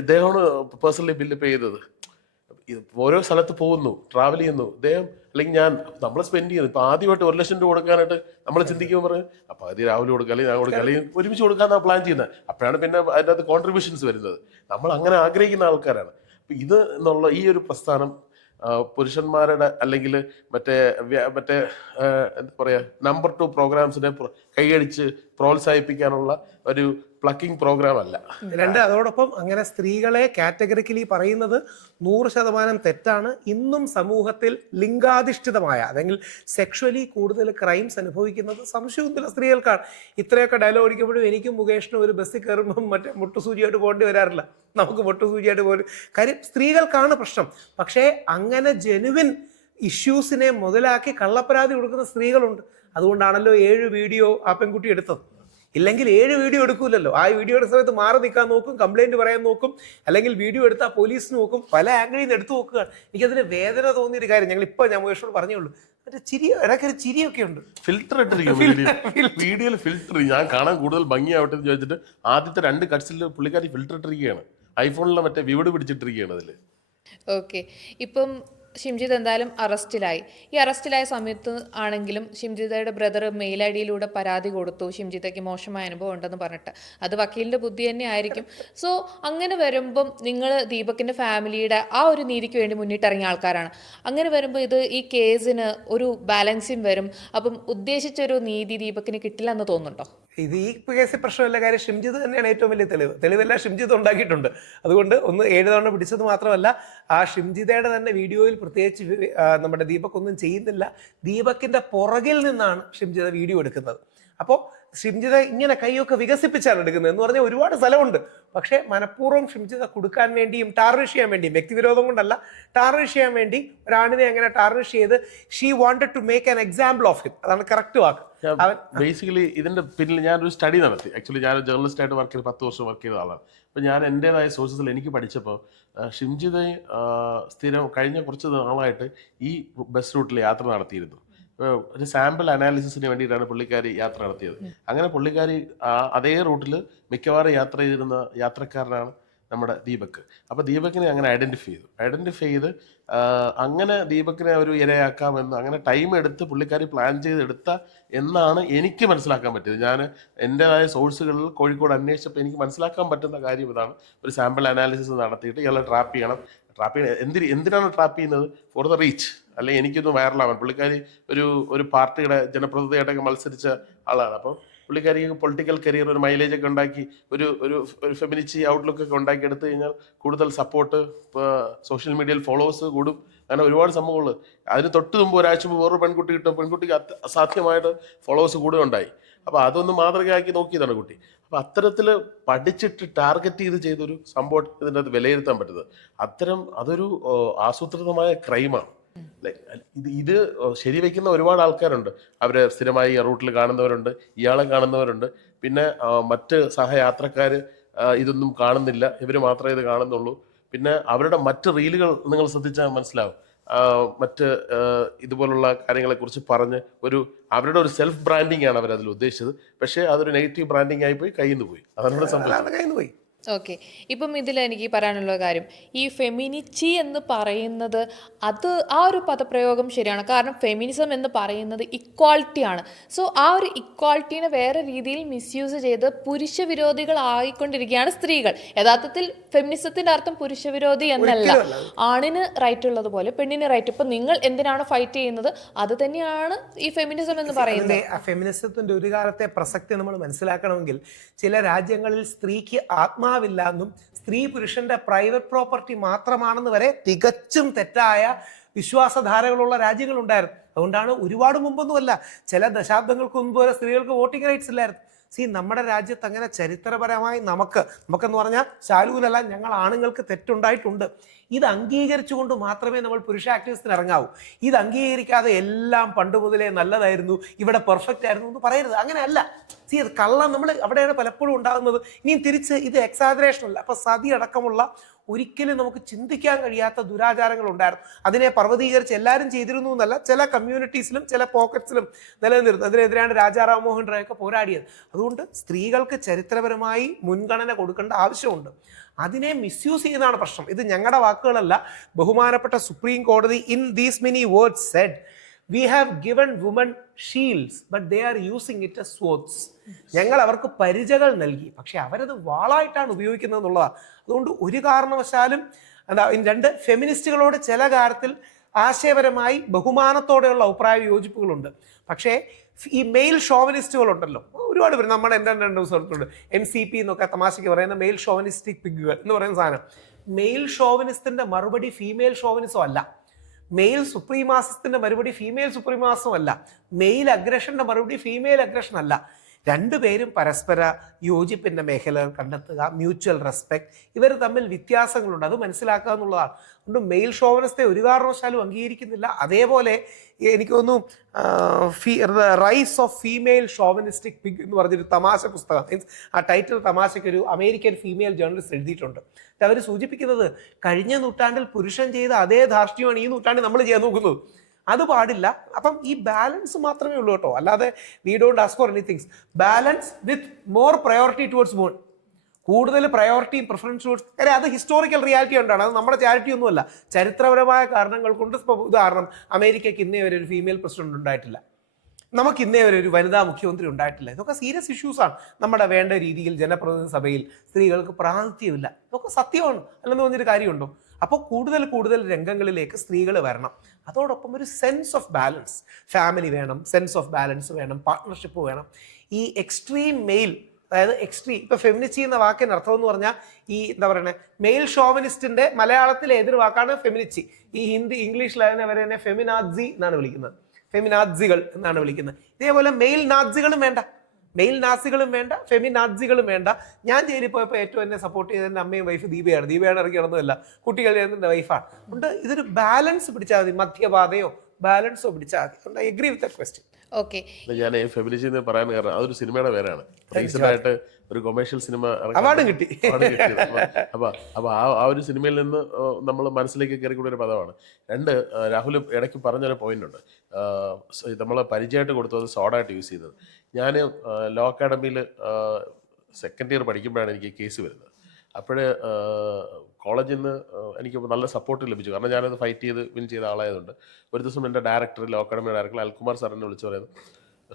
ഇദ്ദേഹമാണ് പേഴ്സണലി ബില്ല് പേ ചെയ്തത്. ഓരോ സ്ഥലത്ത് പോകുന്നു, ട്രാവൽ ചെയ്യുന്നു ഇദ്ദേഹം, അല്ലെങ്കിൽ നമ്മൾ സ്പെൻഡ് ചെയ്യുന്നു. ഇപ്പൊ ആദ്യമായിട്ട് 1 ലക്ഷം രൂപ കൊടുക്കാനായിട്ട് നമ്മൾ ചിന്തിക്കുമ്പോൾ പറഞ്ഞു അപ്പൊ അത് രാവിലെ കൊടുക്കുക അല്ലെങ്കിൽ ഞാൻ കൊടുക്കുക അല്ലെങ്കിൽ ഒരുമിച്ച് കൊടുക്കാന്നാണ് പ്ലാൻ ചെയ്യുന്നത്. അപ്പോഴാണ് പിന്നെ അതിൻ്റെ അകത്ത് കോൺട്രിബ്യൂഷൻസ് വരുന്നത്. നമ്മൾ അങ്ങനെ ആഗ്രഹിക്കുന്ന ആൾക്കാരാണ്. ഇത് എന്നുള്ള ഈ ഒരു പ്രസ്ഥാനം പുരുഷന്മാരുടെ അല്ലെങ്കിൽ മറ്റേ എന്താ പറയുക നമ്പർ 2 പ്രോഗ്രാംസിനെ കൈയടിച്ച് പ്രോത്സാഹിപ്പിക്കാനുള്ള ഒരു പ്ലക്കിംഗ് പ്രോഗ്രാം അല്ല. അതോടൊപ്പം അങ്ങനെ സ്ത്രീകളെ കാറ്റഗറിക്കലി പറയുന്നത് 100% തെറ്റാണ്. ഇന്നും സമൂഹത്തിൽ ലിംഗാധിഷ്ഠിതമായ അല്ലെങ്കിൽ സെക്ഷുവലി കൂടുതൽ ക്രൈംസ് അനുഭവിക്കുന്നത് സംശയമൊന്നുമില്ല സ്ത്രീകൾക്കാണ്. ഇത്രയൊക്കെ ഡയലോഗ് അടിക്കുമ്പോഴും എനിക്കും മുകേഷിനും ഒരു ബസ്സിൽ കയറുമ്പം മറ്റേ മുട്ടുസൂചിയായിട്ട് പോകേണ്ടി വരാറില്ല. നമുക്ക് മുട്ടുസൂചിയായിട്ട് പോലും കാര്യം സ്ത്രീകൾക്കാണ് പ്രശ്നം. പക്ഷേ അങ്ങനെ ജെനുവിൻ ഇഷ്യൂസിനെ മുതലാക്കി കള്ളപ്പരാതി കൊടുക്കുന്ന സ്ത്രീകളുണ്ട്. അതുകൊണ്ടാണല്ലോ 7 വീഡിയോ ആ പെൺകുട്ടി എടുത്തത്. ഇല്ലെങ്കിൽ 7 വീഡിയോ എടുക്കൂലല്ലോ. ആ വീഡിയോ എടുത്ത സമയത്ത് മാറി നിൽക്കാൻ നോക്കും, കംപ്ലൈന്റ് പറയാൻ നോക്കും, അല്ലെങ്കിൽ വീഡിയോ എടുത്താൽ പോലീസ് നോക്കും, പല ആംഗിളിൽ നിന്ന് എടുത്തു നോക്കുകയാണ്. എനിക്കതിന് വേദന തോന്നിയൊരു കാര്യം ഞാൻ മുകേഷിനോട് പറഞ്ഞുള്ളൂ, മറ്റേ ഇടയ്ക്കൊരു ചിരിയൊക്കെ ഉണ്ട്. ഫിൽറ്റർ ഇട്ടിരിക്കും വീഡിയോയിൽ ഫിൽറ്റർ. ഞാൻ കാണാൻ കൂടുതൽ ഭംഗിയാവട്ടെ എന്ന് ചോദിച്ചിട്ട് ആദ്യത്തെ 2 കട്ട്സിൽ പുള്ളിക്കാരി ഫിൽറ്റർ ഇട്ടിരിക്കുകയാണ്. ഐഫോണിലെ മറ്റേ വിവിഡ് പിടിച്ചിട്ടിരിക്കുകയാണ് അതിൽ. ഓക്കെ, ഇപ്പം ഷിംജിത എന്തായാലും അറസ്റ്റിലായി. ഈ അറസ്റ്റിലായ സമയത്ത് ആണെങ്കിലും ഷിംജിതയുടെ ബ്രദർ മെയിൽ ഐ ഡിയിലൂടെ പരാതി കൊടുത്തു, ഷിംജിതയ്ക്ക് മോശമായ അനുഭവം ഉണ്ടെന്ന് പറഞ്ഞിട്ട്. അത് വക്കീലിൻ്റെ ബുദ്ധി തന്നെ ആയിരിക്കും. സോ അങ്ങനെ വരുമ്പം നിങ്ങൾ ദീപകിൻ്റെ ഫാമിലിയുടെ ആ ഒരു നീതിക്ക് വേണ്ടി മുന്നിട്ടിറങ്ങിയ ആൾക്കാരാണ്. അങ്ങനെ വരുമ്പോൾ ഈ കേസിന് ഒരു ബാലൻസിങ് വരും. അപ്പം ഉദ്ദേശിച്ചൊരു നീതി ദീപകിന് കിട്ടില്ല എന്ന് തോന്നുന്നുണ്ടോ? ഇത് ഈ കേസിൽ പ്രശ്നമല്ല. കാര്യം ഷിംജിത് തന്നെയാണ് ഏറ്റവും വലിയ തെളിവെല്ലാം ഷിംജിത് ഉണ്ടാക്കിയിട്ടുണ്ട്. അതുകൊണ്ട് 7 തവണ പിടിച്ചത് മാത്രമല്ല, ആ ഷിംജിതയുടെ തന്നെ വീഡിയോയിൽ പ്രത്യേകിച്ച് നമ്മുടെ ദീപക് ഒന്നും ചെയ്യുന്നില്ല. ദീപകിന്റെ പുറകിൽ നിന്നാണ് ഷിംജിത വീഡിയോ എടുക്കുന്നത്. അപ്പോൾ ഷിംജിത ഇങ്ങനെ കൈയൊക്കെ വികസിപ്പിച്ചാണ് എടുക്കുന്നത് എന്ന് പറഞ്ഞാൽ ഒരുപാട് സ്ഥലമുണ്ട്. പക്ഷേ മനഃപൂർവ്വം ഷിംജിത കൊടുക്കാൻ വേണ്ടിയും ടാർണിഷ് ചെയ്യാൻ വേണ്ടിയും, വ്യക്തിവിരോധം കൊണ്ടല്ല, ടാർണിഷ് ചെയ്യാൻ വേണ്ടി ഒരാണിനെ അങ്ങനെ ടാർണിഷ് ചെയ്ത് she wanted to make an example of him. അതാണ് കറക്റ്റ് വാക്ക്. ബേസിക്കലി ഇതിന്റെ പിന്നിൽ ഞാനൊരു സ്റ്റഡി നടത്തി. ആക്ച്വലി ഞാൻ ജേർണലിസ്റ്റ് ആയിട്ട് വർക്ക് ചെയ്ത് 10 വർഷം വർക്ക് ചെയ്ത ആളാണ്. അപ്പോൾ ഞാൻ എൻ്റെതായ സോഴ്സസിൽ എനിക്ക് പഠിച്ചപ്പോൾ ഷിംജിത സ്ഥിരം കഴിഞ്ഞ കുറച്ച് നാളായിട്ട് ഈ ബസ് റൂട്ടിൽ യാത്ര നടത്തിയിരുന്നു. ഒരു സാമ്പിൾ അനാലിസിസിന് വേണ്ടിയിട്ടാണ് പുള്ളിക്കാരി യാത്ര നടത്തിയത്. അങ്ങനെ പുള്ളിക്കാരി അതേ റൂട്ടിൽ മിക്കവാറും യാത്ര ചെയ്തിരുന്ന യാത്രക്കാരനാണ് നമ്മുടെ ദീപക്. അപ്പോൾ ദീപകിനെ അങ്ങനെ ഐഡൻറ്റിഫൈ ചെയ്ത് അങ്ങനെ ദീപകിനെ ഒരു ഇരയാക്കാമെന്ന് അങ്ങനെ ടൈം എടുത്ത് പുള്ളിക്കാരി പ്ലാൻ ചെയ്തെടുത്ത എന്നാണ് എനിക്ക് മനസ്സിലാക്കാൻ പറ്റിയത്. ഞാൻ എൻ്റെതായ സോഴ്സുകളിൽ കോഴിക്കോട് അന്വേഷിച്ചപ്പോൾ എനിക്ക് മനസ്സിലാക്കാൻ പറ്റുന്ന കാര്യം ഇതാണ്. ഒരു സാമ്പിൾ അനാലിസിസ് നടത്തിയിട്ട് ഇയാളെ ട്രാപ്പ് ചെയ്യണം. എന്തിനാണ് ട്രാപ്പ് ചെയ്യുന്നത്? ഫോർ ദ റീച്ച്, അല്ലെങ്കിൽ എനിക്കൊന്ന് വൈറലാവാൻ. പുള്ളിക്കാരി ഒരു പാർട്ടിയുടെ ജനപ്രതിനിധിയായിട്ടൊക്കെ മത്സരിച്ച ആളാണ്. അപ്പം പുള്ളിക്കാരിക്ക് പൊളിറ്റിക്കൽ കരിയർ ഒരു മൈലേജ് ഒക്കെ ഉണ്ടാക്കി ഒരു ഫെമിനിറ്റി ഔട്ട്ലുക്ക് ഒക്കെ ഉണ്ടാക്കി എടുത്തു കഴിഞ്ഞാൽ കൂടുതൽ സപ്പോർട്ട്, സോഷ്യൽ മീഡിയയിൽ ഫോളോവേഴ്സ് കൂടും. അങ്ങനെ ഒരുപാട് സംഭവങ്ങൾ. അതിന് തൊട്ട് മുമ്പ് ഒരാഴ്ച മുമ്പ് വേറൊരു പെൺകുട്ടി കിട്ടും, പെൺകുട്ടിക്ക് അസാധ്യമായിട്ട് ഫോളോവേഴ്സ് കൂടുകയുണ്ടായി. അപ്പോൾ അതൊന്ന് മാതൃകയാക്കി നോക്കിയതാണ് കുട്ടി. അപ്പോൾ അത്തരത്തിൽ പഠിച്ചിട്ട് ടാർഗറ്റ് ചെയ്തൊരു സംഭവം ഇതിൻ്റെ അത് വിലയിരുത്താൻ പറ്റുന്നത്. അതൊരു ആസൂത്രിതമായ ക്രൈമാണ്. ഇത് ശരിവെക്കുന്ന ഒരുപാട് ആൾക്കാരുണ്ട്. അവരെ സ്ഥിരമായി റൂട്ടിൽ കാണുന്നവരുണ്ട്, ഇയാളെ കാണുന്നവരുണ്ട്. പിന്നെ മറ്റ് സഹയാത്രക്കാർ ഇതൊന്നും കാണുന്നില്ല, ഇവർ മാത്രമേ ഇത് കാണുന്നുള്ളൂ. പിന്നെ അവരുടെ മറ്റ് റീലുകൾ നിങ്ങൾ ശ്രദ്ധിച്ചാൽ മനസ്സിലാവും. മറ്റ് ഇതുപോലുള്ള കാര്യങ്ങളെക്കുറിച്ച് പറഞ്ഞ് അവരുടെ ഒരു സെൽഫ് ബ്രാൻഡിങ് ആണ് അവരതിൽ ഉദ്ദേശിച്ചത്. പക്ഷേ അതൊരു നെഗറ്റീവ് ബ്രാൻഡിങ് ആയിപ്പോയി, കയ്യിൽ നിന്ന് പോയി. അതാണ് സംഭവം. ഓക്കെ, ഇപ്പം ഇതിൽ എനിക്ക് പറയാനുള്ള കാര്യം, ഈ ഫെമിനിറ്റി എന്ന് പറയുന്നത് അത് ആ ഒരു പദപ്രയോഗം ശരിയാണ്. കാരണം ഫെമിനിസം എന്ന് പറയുന്നത് ഇക്വാളിറ്റിയാണ്. സോ ആ ഒരു ഇക്വാളിറ്റീനെ വേറെ രീതിയിൽ മിസ്യൂസ് ചെയ്ത് പുരുഷ വിരോധികളായിക്കൊണ്ടിരിക്കുകയാണ് സ്ത്രീകൾ. യഥാർത്ഥത്തിൽ ഫെമിനിസത്തിൻ്റെ അർത്ഥം പുരുഷ വിരോധി എന്നല്ല. ആണിന് റൈറ്റ് ഉള്ളതുപോലെ പെണ്ണിന് റൈറ്റ്. ഇപ്പം നിങ്ങൾ എന്തിനാണ് ഫൈറ്റ് ചെയ്യുന്നത്, അത് തന്നെയാണ് ഈ ഫെമിനിസം എന്ന് പറയുന്നത്. ഫെമിനിസത്തിന്റെ ഒരു കാലത്തെ പ്രസക്തി നമ്മൾ മനസ്സിലാക്കണമെങ്കിൽ ചില രാജ്യങ്ങളിൽ സ്ത്രീക്ക് ആത്മാവില്ലെന്നും സ്ത്രീ പുരുഷന്റെ പ്രൈവറ്റ് പ്രോപ്പർട്ടി മാത്രമാണെന്ന് വരെ തികച്ചും തെറ്റായ വിശ്വാസധാരകളുള്ള രാജ്യങ്ങളുണ്ടായിരുന്നു. അതുകൊണ്ടാണ് ഒരുപാട് മുമ്പൊന്നുമല്ല, ചില ദശാബ്ദങ്ങൾക്ക് മുമ്പ് വരെ സ്ത്രീകൾക്ക് വോട്ടിംഗ് റൈറ്റ്സ് ഇല്ലായിരുന്നു. നമ്മുടെ രാജ്യത്ത് അങ്ങനെ ചരിത്രപരമായി നമുക്കെന്ന് പറഞ്ഞാൽ ശാലൂലല്ല, ഞങ്ങൾ ആണുങ്ങൾക്ക് തെറ്റുണ്ടായിട്ടുണ്ട്. ഇത് അംഗീകരിച്ചുകൊണ്ട് മാത്രമേ നമ്മൾ പുരുഷ ആക്ടിവിസ്റ്റിന് ഇറങ്ങാവൂ. ഇത് അംഗീകരിക്കാതെ എല്ലാം പണ്ട് മുതലേ നല്ലതായിരുന്നു, ഇവിടെ പെർഫെക്റ്റ് ആയിരുന്നു എന്ന് പറയരുത്. അങ്ങനെയല്ല. അത് കള്ളം നമ്മൾ അവിടെയാണ് പലപ്പോഴും ഉണ്ടാകുന്നത്. ഇനിയും തിരിച്ച് ഇത് എക്സാജറേഷൻ അല്ല. അപ്പൊ സതി അടക്കമുള്ള ഒരിക്കലും നമുക്ക് ചിന്തിക്കാൻ കഴിയാത്ത ദുരാചാരങ്ങൾ ഉണ്ടായിരുന്നു. അതിനെ പർവ്വതീകരിച്ച് എല്ലാവരും ചെയ്തിരുന്നു എന്നല്ല, ചില കമ്മ്യൂണിറ്റീസിലും ചില പോക്കറ്റ്സിലും നിലനിന്നിരുന്നു. അതിനെതിരെയാണ് രാജാ റാംമോഹൻ റോയ് ഒക്കെ പോരാടിയത്. അതുകൊണ്ട് സ്ത്രീകൾക്ക് ചരിത്രപരമായി മുൻഗണന കൊടുക്കേണ്ട ആവശ്യമുണ്ട്. അതിനെ മിസ്യൂസ് ചെയ്യുന്നതാണ് പ്രശ്നം. ഇത് ഞങ്ങളുടെ വാക്കുകളല്ല, ബഹുമാനപ്പെട്ട സുപ്രീം കോടതി in these many words said, we have given women shields but they are using it as swords. ഞങ്ങൾ അവർക്ക് പരിചകൾ നൽകി, പക്ഷെ അവരത് വാളായിട്ടാണ് ഉപയോഗിക്കുന്നത് എന്നുള്ളതാണ്. അതുകൊണ്ട് ഒരു കാരണവശാലും രണ്ട്, ഫെമിനിസ്റ്റുകളോട് ചില കാര്യത്തിൽ ആശയപരമായി ബഹുമാനത്തോടെയുള്ള അഭിപ്രായ യോജിപ്പുകളുണ്ട്. പക്ഷേ ഈ മെയിൽ ഷോവനിസ്റ്റുകളുണ്ടല്ലോ, ഒരുപാട് പേര് നമ്മുടെ എൻ്റെ 2 സുഹൃത്തുണ്ട്, MCP എന്നൊക്കെ തമാശയ്ക്ക് പറയുന്ന മെയിൽ ഷോവനിസ്റ്റിക് പിഗുകൾ എന്ന് പറയുന്ന സാധനം. മെയിൽ ഷോവനിസ്റ്റിന്റെ മറുപടി ഫീമെയിൽ ഷോവനിസം അല്ല. മെയിൽ സുപ്രീമാസത്തിന്റെ മറുപടി ഫീമെയിൽ സുപ്രീമാസം അല്ല. മെയിൽ അഗ്രഷന്റെ മറുപടി ഫീമെയിൽ അഗ്രഷൻ അല്ല. രണ്ടുപേരും പരസ്പര യോജിപ്പിന്റെ മേഖലകൾ കണ്ടെത്തുക, മ്യൂച്വൽ റെസ്പെക്ട്. ഇവർ തമ്മിൽ വ്യത്യാസങ്ങളുണ്ട്, അത് മനസ്സിലാക്കുക എന്നുള്ളതാണ്. അതുകൊണ്ട് മെയിൽ ഷോവനിസത്തെ ഒരു കാരണവശാലും അംഗീകരിക്കുന്നില്ല. അതേപോലെ എനിക്ക് തോന്നുന്നു rise of female chauvinistic pig എന്ന് പറഞ്ഞൊരു തമാശ പുസ്തകം, മീൻസ് ആ ടൈറ്റിൽ തമാശയ്ക്ക് ഒരു അമേരിക്കൻ ഫീമെയിൽ ജേർണലിസ്റ്റ് എഴുതിയിട്ടുണ്ട്. അവർ സൂചിപ്പിക്കുന്നത് കഴിഞ്ഞ നൂറ്റാണ്ടിൽ പുരുഷൻ ചെയ്ത അതേ ധാർഷ്ട്യമാണ് ഈ നൂറ്റാണ്ടിൽ നമ്മൾ ചെയ്യാൻ നോക്കുന്നത്. അത് പാടില്ല. അപ്പം ഈ ബാലൻസ് മാത്രമേ ഉള്ളൂ കേട്ടോ, അല്ലാതെ we don't ask for anythings. Balance with more priority towards woman. കൂടുതൽ പ്രയോറിറ്റിയും പ്രിഫറൻസ് ടുവേർഡ്സ്. കാര്യം അത് ഹിസ്റ്റോറിക്കൽ റിയാലിറ്റി കൊണ്ടാണ്, അത് നമ്മുടെ ചാരിറ്റി ഒന്നുമല്ല. ചരിത്രപരമായ കാരണങ്ങൾ കൊണ്ട്. ഇപ്പോൾ ഉദാഹരണം, അമേരിക്കയ്ക്ക് ഇന്നേ വരെ ഒരു ഫീമെയിൽ പ്രസിഡന്റ് ഉണ്ടായിട്ടില്ല, നമുക്ക് ഇന്നേ വരെ ഒരു വനിതാ മുഖ്യമന്ത്രി ഉണ്ടായിട്ടില്ല. ഇതൊക്കെ സീരിയസ് ഇഷ്യൂസാണ്. നമ്മുടെ വേണ്ട രീതിയിൽ ജനപ്രതിനിധി സഭയിൽ സ്ത്രീകൾക്ക് പ്രാതിനിധ്യമില്ല. ഇതൊക്കെ സത്യമാണ്, അല്ലെന്ന് പറഞ്ഞൊരു കാര്യമുണ്ടോ? അപ്പോൾ കൂടുതൽ രംഗങ്ങളിലേക്ക് സ്ത്രീകൾ വരണം. അതോടൊപ്പം ഒരു സെൻസ് ഓഫ് ബാലൻസ്, ഫാമിലി വേണം, സെൻസ് ഓഫ് ബാലൻസ് വേണം, പാർട്ട്ണർഷിപ്പ് വേണം. ഈ എക്സ്ട്രീം മെയിൽ, അതായത് എക്സ്ട്രീം, ഇപ്പൊ ഫെമിനിറ്റി എന്ന വാക്കിന് അർത്ഥം എന്ന് പറഞ്ഞാൽ ഈ എന്താ പറയുന്നത്, മെയിൽ ഷോവനിസ്റ്റിന്റെ മലയാളത്തിലെ എതിർ വാക്കാണ് ഫെമിനിറ്റി. ഈ ഹിന്ദി ഇംഗ്ലീഷിൽ അവരെ തന്നെ ഫെമിനാസി എന്നാണ് വിളിക്കുന്നത്, ഫെമിനാസികൾ എന്നാണ് വിളിക്കുന്നത്. ഇതേപോലെ മെയിൽ നാസികളും വേണ്ട. മെയിൽ നാസികളും വേണ്ട, ഫെമി നാസികളും വേണ്ട. ഞാൻ ജയിലിൽ പോയപ്പോൾ ഏറ്റവും എന്നെ സപ്പോർട്ട് ചെയ്ത എൻ്റെ അമ്മയും വൈഫ് ദീപയാണ് ഇറങ്ങി കിടന്നതല്ല, കുട്ടികളുടെ എൻ്റെ വൈഫാണ്. അതുകൊണ്ട് ഇതൊരു ബാലൻസ് പിടിച്ചാൽ മതി, മധ്യപാതയോ ബാലൻസോ പിടിച്ചാൽ മതി. I agree with that question. Okay, ഞാൻ ഫെമിനിസ്റ്റ് എന്ന് പറയാൻ കാരണം അതൊരു സിനിമയുടെ പേരാണ്. റീസെന്റ് ആയിട്ട് ഒരു കൊമേഴ്ഷ്യൽ സിനിമ അവാർഡും കിട്ടി. അപ്പൊ ആ ഒരു സിനിമയിൽ നിന്ന് നമ്മൾ മനസ്സിലേക്ക് കയറി കൂടിയ ഒരു പദമാണ്. രാഹുൽ ഇടയ്ക്ക് പറഞ്ഞൊരു പോയിന്റ് ഉണ്ട്, നമ്മൾ പരിചയമായിട്ട് കൊടുത്തത് സോഡായിട്ട് യൂസ് ചെയ്തത്. ഞാൻ ലോ അക്കാഡമിയിൽ സെക്കൻഡ് ഇയർ പഠിക്കുമ്പോഴാണ് എനിക്ക് കേസ് വരുന്നത്. അപ്പോഴ് കോളേജിൽ നിന്ന് എനിക്ക് നല്ല സപ്പോർട്ട് ലഭിച്ചു, കാരണം ഞാനത് ഫൈറ്റ് ചെയ്ത് വിൻ ചെയ്ത ആളായതുകൊണ്ട്. ഒരു ദിവസം എൻ്റെ ഡയറക്ടർ, ലോ അക്കാഡമി ഡയറക്ടർ അൽകുമാർ സാറിനെ വിളിച്ചു പറയുന്നത്,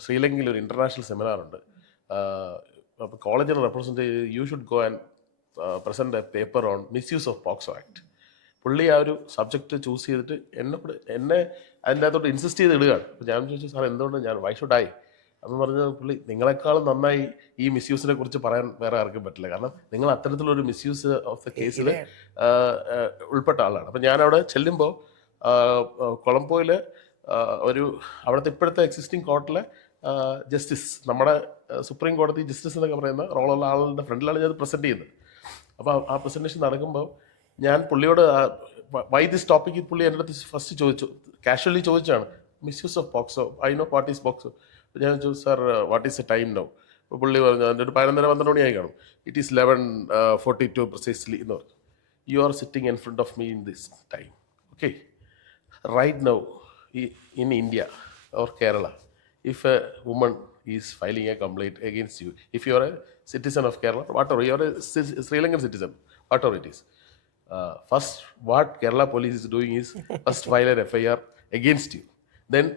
ശ്രീലങ്കയിൽ ഒരു ഇൻ്റർനാഷണൽ സെമിനാറുണ്ട്, അപ്പോൾ കോളേജിനെ റെപ്രസെൻറ്റ് ചെയ്ത് you should go and present A paper on misuse of POCSO act. പുള്ളി ആ ഒരു സബ്ജക്റ്റ് ചൂസ് ചെയ്തിട്ട് എന്നെ അതിൻ്റെ അകത്തോട്ട് ഇൻസിസ്റ്റ് ചെയ്ത് ഇടുകയാണ്. അപ്പോൾ ഞാൻ ചോദിച്ചു, സാർ എന്തുകൊണ്ട് വൈ ഷുഡ് ആയി? അപ്പം പറഞ്ഞ പുള്ളി, നിങ്ങളെക്കാളും നന്നായി ഈ മിസ്യൂസിനെ കുറിച്ച് പറയാൻ വേറെ ആർക്കും പറ്റില്ല, കാരണം നിങ്ങൾ അത്തരത്തിലൊരു മിസ്യൂസ് ഓഫ് ദ കേസിൽ ഉൾപ്പെട്ട ആളാണ്. അപ്പം ഞാനവിടെ ചെല്ലുമ്പോൾ കൊളംബോയിൽ അവിടുത്തെ ഇപ്പോഴത്തെ എക്സിസ്റ്റിംഗ് കോർട്ടിലെ ജസ്റ്റിസ്, നമ്മുടെ സുപ്രീം കോടതി ജസ്റ്റിസ് എന്നൊക്കെ പറയുന്ന റോളുള്ള ആളുടെ ഫ്രണ്ടിലാണ് ഞാൻ പ്രസൻറ്റ് ചെയ്യുന്നത്. അപ്പോൾ ആ പ്രസൻറ്റേഷൻ നടക്കുമ്പോൾ ഞാൻ പുള്ളിയോട് വൈ ദിസ് ടോപ്പിക്ക് പുള്ളി എൻ്റെ അടുത്ത് ഫസ്റ്റ് ചോദിച്ചു, കാഷ്വലി ചോദിച്ചാണ്, misuse of POCSO, I know what is POCSO. ഞാൻ ചോദിച്ചു, sir what is a time no? അപ്പോൾ പുള്ളി പറഞ്ഞു, അതിൻ്റെ ഒരു 11:30-12 മണിയായി കാണും. ഇറ്റ് ഈസ് 11:42 പ്രിസൈസ്ലി എന്ന് പറഞ്ഞു. You are sitting in front of me in this time, okay? Right now in India or Kerala, if a woman is filing a complaint against you, if you are a citizen of Kerala, whatever, you are a Sri Lankan citizen, whatever it is, first what Kerala police is doing is first file an FIR against you, then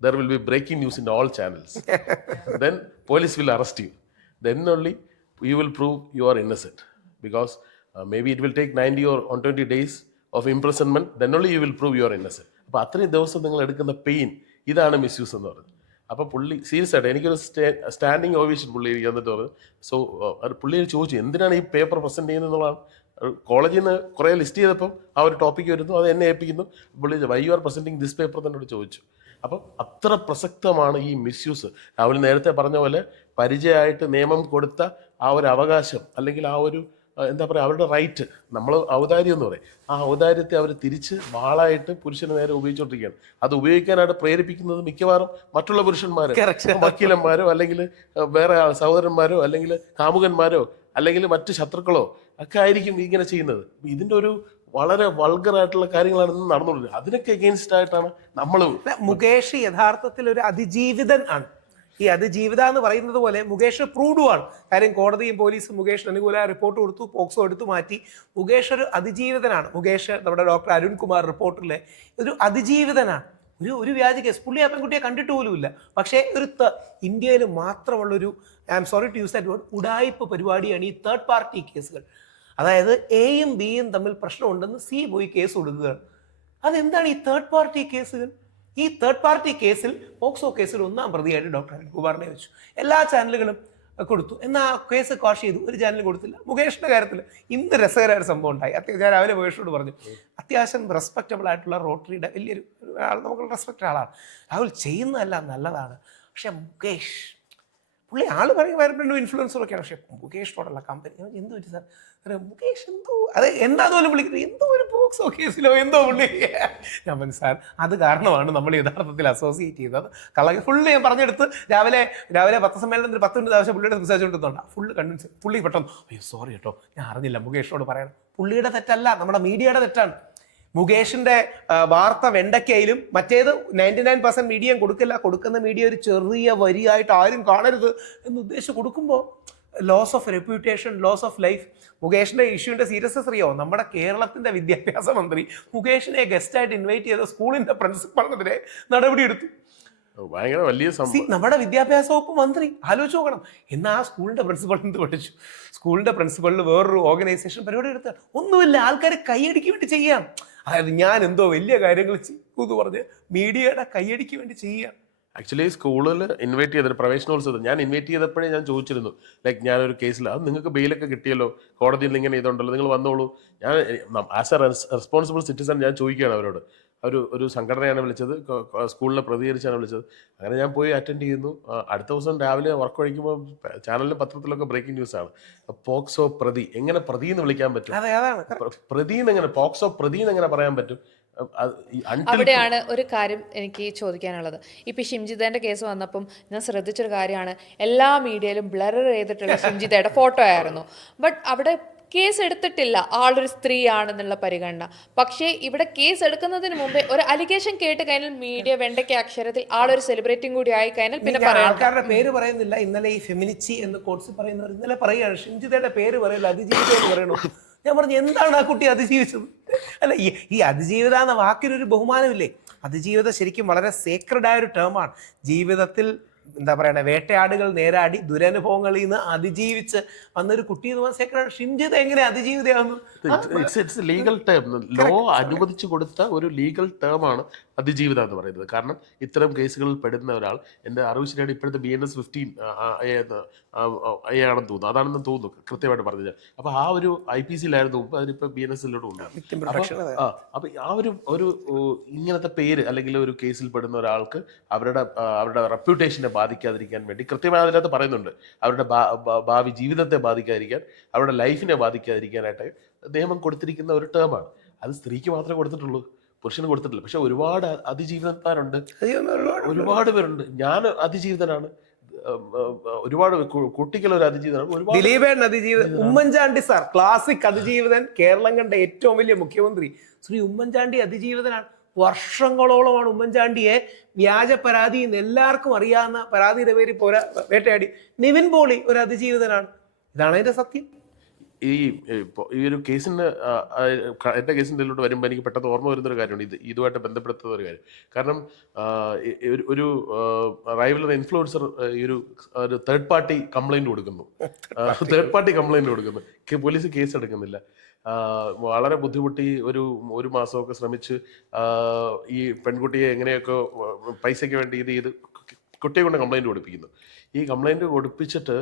there will be breaking news in all channels, then police will arrest you, then only you will prove you are innocent, because maybe it will take 90 or 120 days of imprisonment, then only you will prove you are innocent. അപ്പോൾ അത്രയും ദിവസം നിങ്ങൾ എടുക്കുന്ന pain, ഇതാണ് misuse എന്ന് പറയുന്നത്. അപ്പോൾ പുള്ളി സീരിയസ് ആയിട്ട് എനിക്കൊരു സ്റ്റാൻഡിങ് ഓവേഷൻ പുള്ളി എന്നിട്ട് പറഞ്ഞു. സോ പുള്ളി ചോദിച്ചു, എന്തിനാണ് ഈ പേപ്പർ പ്രസൻറ്റ് ചെയ്യുന്നത് എന്നുള്ളതാണ്. കോളേജിൽ നിന്ന് കുറേ ലിസ്റ്റ് ചെയ്തപ്പം ആ ഒരു ടോപ്പിക്ക് വരുന്നു, അത് എന്നെ ഏൽപ്പിക്കുന്നു. പുള്ളി why you are presenting this paper എന്നോട് ചോദിച്ചു. അപ്പം അത്ര പ്രസക്തമാണ് ഈ മിസ്യൂസ്. രാഹുൽ നേരത്തെ പറഞ്ഞ പോലെ പരിചയമായിട്ട് നിയമം കൊടുത്ത ആ ഒരു അവകാശം, അല്ലെങ്കിൽ ആ ഒരു എന്താ പറയുക, അവരുടെ റൈറ്റ്, നമ്മൾ ഔദാര്യം എന്ന് പറയും, ആ ഔദാര്യത്തെ അവർ തിരിച്ച് വാളായിട്ട് പുരുഷന് നേരെ ഉപയോഗിച്ചുകൊണ്ടിരിക്കുകയാണ്. അത് ഉപയോഗിക്കാനായിട്ട് പ്രേരിപ്പിക്കുന്നത് മിക്കവാറും മറ്റുള്ള പുരുഷന്മാരോ, വക്കീലന്മാരോ, അല്ലെങ്കിൽ വേറെ സഹോദരന്മാരോ, അല്ലെങ്കിൽ കാമുകന്മാരോ, അല്ലെങ്കിൽ മറ്റ് ശത്രുക്കളോ ഒക്കെ ആയിരിക്കും ഇങ്ങനെ ചെയ്യുന്നത്. ഇതിൻ്റെ ഒരു വളരെ വൾഗറായിട്ടുള്ള കാര്യങ്ങളാണ് ഇന്ന് നടന്നുകൊണ്ടിരിക്കുന്നത്. അതിനൊക്കെ എഗെയിൻസ്റ്റ് ആയിട്ടാണ് നമ്മൾ. മുകേഷ് യഥാർത്ഥത്തിൽ ഒരു അതിജീവിതൻ ആണ്. ഈ അതിജീവിത എന്ന് പറയുന്നത് പോലെ മുകേഷ് പ്രൂഡുമാണ്. കാര്യം കോടതിയും പോലീസും മുകേഷിന് അനുകൂല റിപ്പോർട്ട് കൊടുത്തു, പോക്സോ എടുത്തു മാറ്റി. മുകേഷ് ഒരു അതിജീവിതനാണ്. മുകേഷ് നമ്മുടെ ഡോക്ടർ അരുൺകുമാർ റിപ്പോർട്ടിലെ ഒരു അതിജീവിതനാണ്. ഒരു വ്യാജ കേസ്, പുള്ളി ആ പെൺകുട്ടിയെ കണ്ടിട്ട് പോലുമില്ല. പക്ഷേ ഒരു ഇന്ത്യയിൽ മാത്രമുള്ളൊരു, I am sorry to use that word, ഉഡായിപ്പ് പരിപാടിയാണ് ഈ തേർഡ് പാർട്ടി കേസുകൾ. അതായത് എയും ബിയും തമ്മിൽ പ്രശ്നമുണ്ടെന്ന് സി പോയി കേസ് കൊടുക്കുകയാണ്. അതെന്താണ് ഈ തേർഡ് പാർട്ടി കേസുകൾ? ഈ തേർഡ് പാർട്ടി കേസിൽ, പോക്സോ കേസിൽ 1-ാം പ്രതിയായിട്ട് ഡോക്ടർ അരുൺകുമാറിനെ വെച്ചു. എല്ലാ ചാനലുകളും കൊടുത്തു. എന്നാൽ ആ കേസ് ക്വാഷ് ചെയ്തു, ഒരു ചാനലും കൊടുത്തില്ല. മുകേഷിന്റെ കാര്യത്തിൽ ഇന്ന് രസകരമായ ഒരു സംഭവം ഉണ്ടായി. ഞാൻ രാവിലെ മുകേഷിനോട് പറഞ്ഞു, അത്യാവശ്യം റെസ്പെക്റ്റബിൾ ആയിട്ടുള്ള റോട്ടറിയുടെ വലിയൊരു ആൾ, നമുക്ക് റെസ്പെക്റ്റ് ആളാണ്. രാഹുൽ ചെയ്യുന്നതെല്ലാം നല്ലതാണ്. പക്ഷെ മുകേഷ്, പുള്ളി ആൾ പറയുമ്പോൾ ഇൻഫ്ലുവൻസറൊക്കെയാണ്, പക്ഷേ മുകേഷിനോടുള്ള കമ്പനി എന്ത് പറ്റി സാർ? മുകേഷ് എന്തോ അത് എന്താന്ന് വിളിക്കുന്നത്, എന്തോ ഒരു പോക്സോ കേസിലോ എന്തോ പുള്ളി. ഞാൻ പറഞ്ഞു, സാർ അത് കാരണമാണ് നമ്മൾ യഥാർത്ഥത്തിൽ അസോസിയേറ്റ് ചെയ്തത്. ഫുള്ള് ഞാൻ പറഞ്ഞെടുത്ത് രാവിലെ പത്രസമ്മേളനത്തിൽ 10 മിനിറ്റ് ആവശ്യം പുള്ളിയുടെ സംസാരിച്ചുകൊണ്ടിരുന്നുണ്ട്. Full convince. പുള്ളി പെട്ടെന്ന്, അയ്യോ സോറി കേട്ടോ, ഞാൻ അറിഞ്ഞില്ല, മുകേഷിനോട് പറയണം. പുള്ളിയുടെ തെറ്റല്ല, നമ്മുടെ മീഡിയയുടെ തെറ്റാണ്. മുകേഷിന്റെ വാർത്ത വെണ്ടയ്ക്കയിലും മറ്റേത് 99% മീഡിയയും കൊടുക്കില്ല. കൊടുക്കുന്ന മീഡിയ ഒരു ചെറിയ വരിയായിട്ട് ആരും കാണരുത് എന്ന് ഉദ്ദേശിച്ച് കൊടുക്കുമ്പോൾ loss of reputation, loss of life. മുകേഷിന്റെ ഇഷ്യൂവിന്റെ സീരിയസ്നെസ് അറിയോ? നമ്മുടെ കേരളത്തിന്റെ വിദ്യാഭ്യാസ മന്ത്രി മുകേഷിനെ ഗസ്റ്റായിട്ട് ഇൻവൈറ്റ് ചെയ്ത സ്കൂളിന്റെ പ്രിൻസിപ്പളിനെതിരെ നടപടിയെടുത്തു. ഭയങ്കര വലിയ നമ്മുടെ വിദ്യാഭ്യാസ വകുപ്പ് മന്ത്രി ആലോചിച്ച് നോക്കണം. എന്നാൽ ആ സ്കൂളിന്റെ പ്രിൻസിപ്പൾ എന്ത് പഠിച്ചു? സ്കൂളിന്റെ പ്രിൻസിപ്പളിൽ വേറൊരു ഓർഗനൈസേഷൻ പരിപാടി എടുത്താൽ ഒന്നുമില്ല, ആൾക്കാർ കൈയടിക്ക് വേണ്ടി ചെയ്യാം. അതായത് ഞാൻ എന്തോ വലിയ കാര്യങ്ങൾ ചെയ്തു പറഞ്ഞ് മീഡിയയുടെ കൈയടിക്ക് വേണ്ടി ചെയ്യാം. ആക്ച്വലി സ്കൂളിൽ ഇൻവൈറ്റ് ചെയ്തിട്ട് പ്രവേശനോത്സവം ഞാൻ ഇൻവൈറ്റ് ചെയ്തപ്പോഴേ ഞാൻ ചോദിച്ചിരുന്നു, ലൈക്ക് ഞാനൊരു കേസിൽ, അത് നിങ്ങൾക്ക് ബെയിലൊക്കെ കിട്ടിയല്ലോ, കോടതിയിൽ ഇങ്ങനെ ഇതുണ്ടല്ലോ, നിങ്ങൾ വന്നോളൂ. ഞാൻ ആസ് എ റെസ്പോൺസിബിൾ സിറ്റിസൺ ഞാൻ ചോദിക്കുകയാണ് അവരോട്, ഒരു സംഘടനയാണ് വിളിച്ചത്, സ്കൂളിനെ പ്രതികരിച്ചാണ് വിളിച്ചത്. അങ്ങനെ ഞാൻ പോയി അറ്റൻഡ് ചെയ്യുന്നു. അടുത്ത ദിവസം രാവിലെ വർക്ക് കഴിക്കുമ്പോൾ ചാനലിലും പത്രത്തിലൊക്കെ ബ്രേക്കിംഗ് ന്യൂസ് ആണ്. പോക്സോ പ്രതി, എങ്ങനെ പ്രതി എന്ന് വിളിക്കാൻ പറ്റും? അതെ, അതാണ് പ്രതി എങ്ങനെ, പോക്സോ പ്രതി എങ്ങനെ പറയാൻ പറ്റും? അവിടെയാണ് ഒരു കാര്യം എനിക്ക് ചോദിക്കാനുള്ളത്. ഇപ്പൊ ഷിംജിതയുടെ കേസ് വന്നപ്പം ഞാൻ ശ്രദ്ധിച്ചൊരു കാര്യമാണ്, എല്ലാ മീഡിയയിലും ബ്ലർ ചെയ്തിട്ടുള്ള ഷിംജിതയുടെ ഫോട്ടോ ആയിരുന്നു. ബട്ട് അവിടെ കേസ് എടുത്തിട്ടില്ല, ആളൊരു സ്ത്രീയാണെന്നുള്ള പരിഗണന. പക്ഷേ ഇവിടെ കേസ് എടുക്കുന്നതിന് മുമ്പേ ഒരു അലിഗേഷൻ കേട്ട് കഴിഞ്ഞാൽ മീഡിയ വെണ്ടയ്ക്ക് അക്ഷരത്തിൽ ആളൊരു സെലിബ്രിറ്റിയും കൂടി ആയി കഴിഞ്ഞാൽ പിന്നെ പറയാം. ആൾക്കാരുടെ പേര് പറയുന്നില്ല. ഇന്നലെ ഈ ഫെമിനിച്ചി എന്ന് കോട്സ് പറയുന്നവർ ഇന്നലെ പറയുകയാണ് ഷിംജിതയുടെ പേര് പറയില്ല, അതിജീവിത എന്ന് പറയണു. ഞാൻ പറഞ്ഞു, എന്താണ് ആ കുട്ടി അതിജീവിച്ചത്? അല്ല, ഈ അതിജീവിത എന്ന വാക്കിനൊരു ബഹുമാനമില്ലേ? അതിജീവിത ശരിക്കും വളരെ സേക്രഡ് ആയ ഒരു ടേമാണ്. ജീവിതത്തിൽ എന്താ പറയണ, വേട്ടയാടുകൾ നേരാടി ദുരനുഭവങ്ങളിൽ നിന്ന് അതിജീവിച്ച് വന്നൊരു കുട്ടി എന്ന് പറഞ്ഞാൽ സേക്രഡ്. ഷിംജിത എങ്ങനെ അതിജീവിതയാകുന്നു? ഇറ്റ്സ് ലീഗൽ ടേം, ലോ അനുവദിച്ചു കൊടുത്ത ഒരു ലീഗൽ ടേമാണ് അതിജീവിത എന്ന് പറയുന്നത്. കാരണം ഇത്തരം കേസുകളിൽ പെടുന്ന ഒരാൾ, എൻ്റെ അറിവ് ശരിയാണ്, ഇപ്പോഴത്തെ BNS 15 ആണെന്ന് തോന്നുന്നു, അതാണെന്ന് തോന്നുന്നു, കൃത്യമായിട്ട് പറഞ്ഞത്. അപ്പൊ ആ ഒരു IPC-യിലായിരുന്നു മുമ്പ്, അതിനിപ്പോ BNS-ലോട്ട് ഉണ്ടാകും. അപ്പൊ ആ ഒരു ഇങ്ങനത്തെ പേര് അല്ലെങ്കിൽ ഒരു കേസിൽ പെടുന്ന ഒരാൾക്ക് അവരുടെ റെപ്യൂട്ടേഷനെ ബാധിക്കാതിരിക്കാൻ വേണ്ടി കൃത്യമായി അതിനകത്ത് പറയുന്നുണ്ട്. അവരുടെ ഭാവി ജീവിതത്തെ ബാധിക്കാതിരിക്കാൻ, അവരുടെ ലൈഫിനെ ബാധിക്കാതിരിക്കാനായിട്ട് നിയമം കൊടുത്തിരിക്കുന്ന ഒരു ടേമാണ്. അത് സ്ത്രീക്ക് മാത്രമേ കൊടുത്തിട്ടുള്ളൂ, പുരുഷന് കൊടുത്തിട്ടില്ല. പക്ഷെ ഒരുപാട് അതിജീവിതക്കാരുണ്ട്, ഒരുപാട് പേരുണ്ട്. ഞാൻ അതിജീവിതനാണ്, ഒരുപാട് കുട്ടികൾ ഒരു അതിജീവിതനാണ്. ദിലീപേൻ അതിജീവിതൻ, ഉമ്മൻചാണ്ടി സാർ ക്ലാസിക് അതിജീവിതൻ, കേരളം കണ്ട ഏറ്റവും വലിയ മുഖ്യമന്ത്രി ശ്രീ ഉമ്മൻചാണ്ടി അതിജീവിതനാണ്. വർഷങ്ങളോളമാണ് ഉമ്മൻചാണ്ടിയെ വ്യാജ പരാതി എന്ന് എല്ലാവർക്കും അറിയാവുന്ന പരാതിയുടെ പേരിൽ പോരാ വേട്ടയാടി. നിവിൻ പോളി ഒരു അതിജീവിതനാണ്. ഇതാണ് അതിന്റെ സത്യം. ഈ ഒരു കേസിൻ്റെ എൻ്റെ കേസിൻ്റെ ഇതിലോട്ട് വരുമ്പോൾ എനിക്ക് പെട്ടെന്ന് ഓർമ്മ വരുന്നൊരു കാര്യമാണ്, ഇതുമായിട്ട് ബന്ധപ്പെടുത്തുന്ന ഒരു കാര്യം. കാരണം ഒരു റൈവലർ ഇൻഫ്ലുവൻസർ ഈ ഒരു തേർഡ് പാർട്ടി കംപ്ലൈൻറ്റ് കൊടുക്കുന്നു. പോലീസ് കേസ് എടുക്കുന്നില്ല. വളരെ ബുദ്ധിമുട്ടി ഒരു മാസമൊക്കെ ശ്രമിച്ച് ഈ പെൺകുട്ടിയെ എങ്ങനെയൊക്കെ പൈസയ്ക്ക് വേണ്ടി ഇത് കുട്ടിയെ കൊണ്ട് കംപ്ലൈൻറ്റ് കൊടുപ്പിക്കുന്നു. ഈ കംപ്ലൈൻറ്റ് കൊടുപ്പിച്ചിട്ട്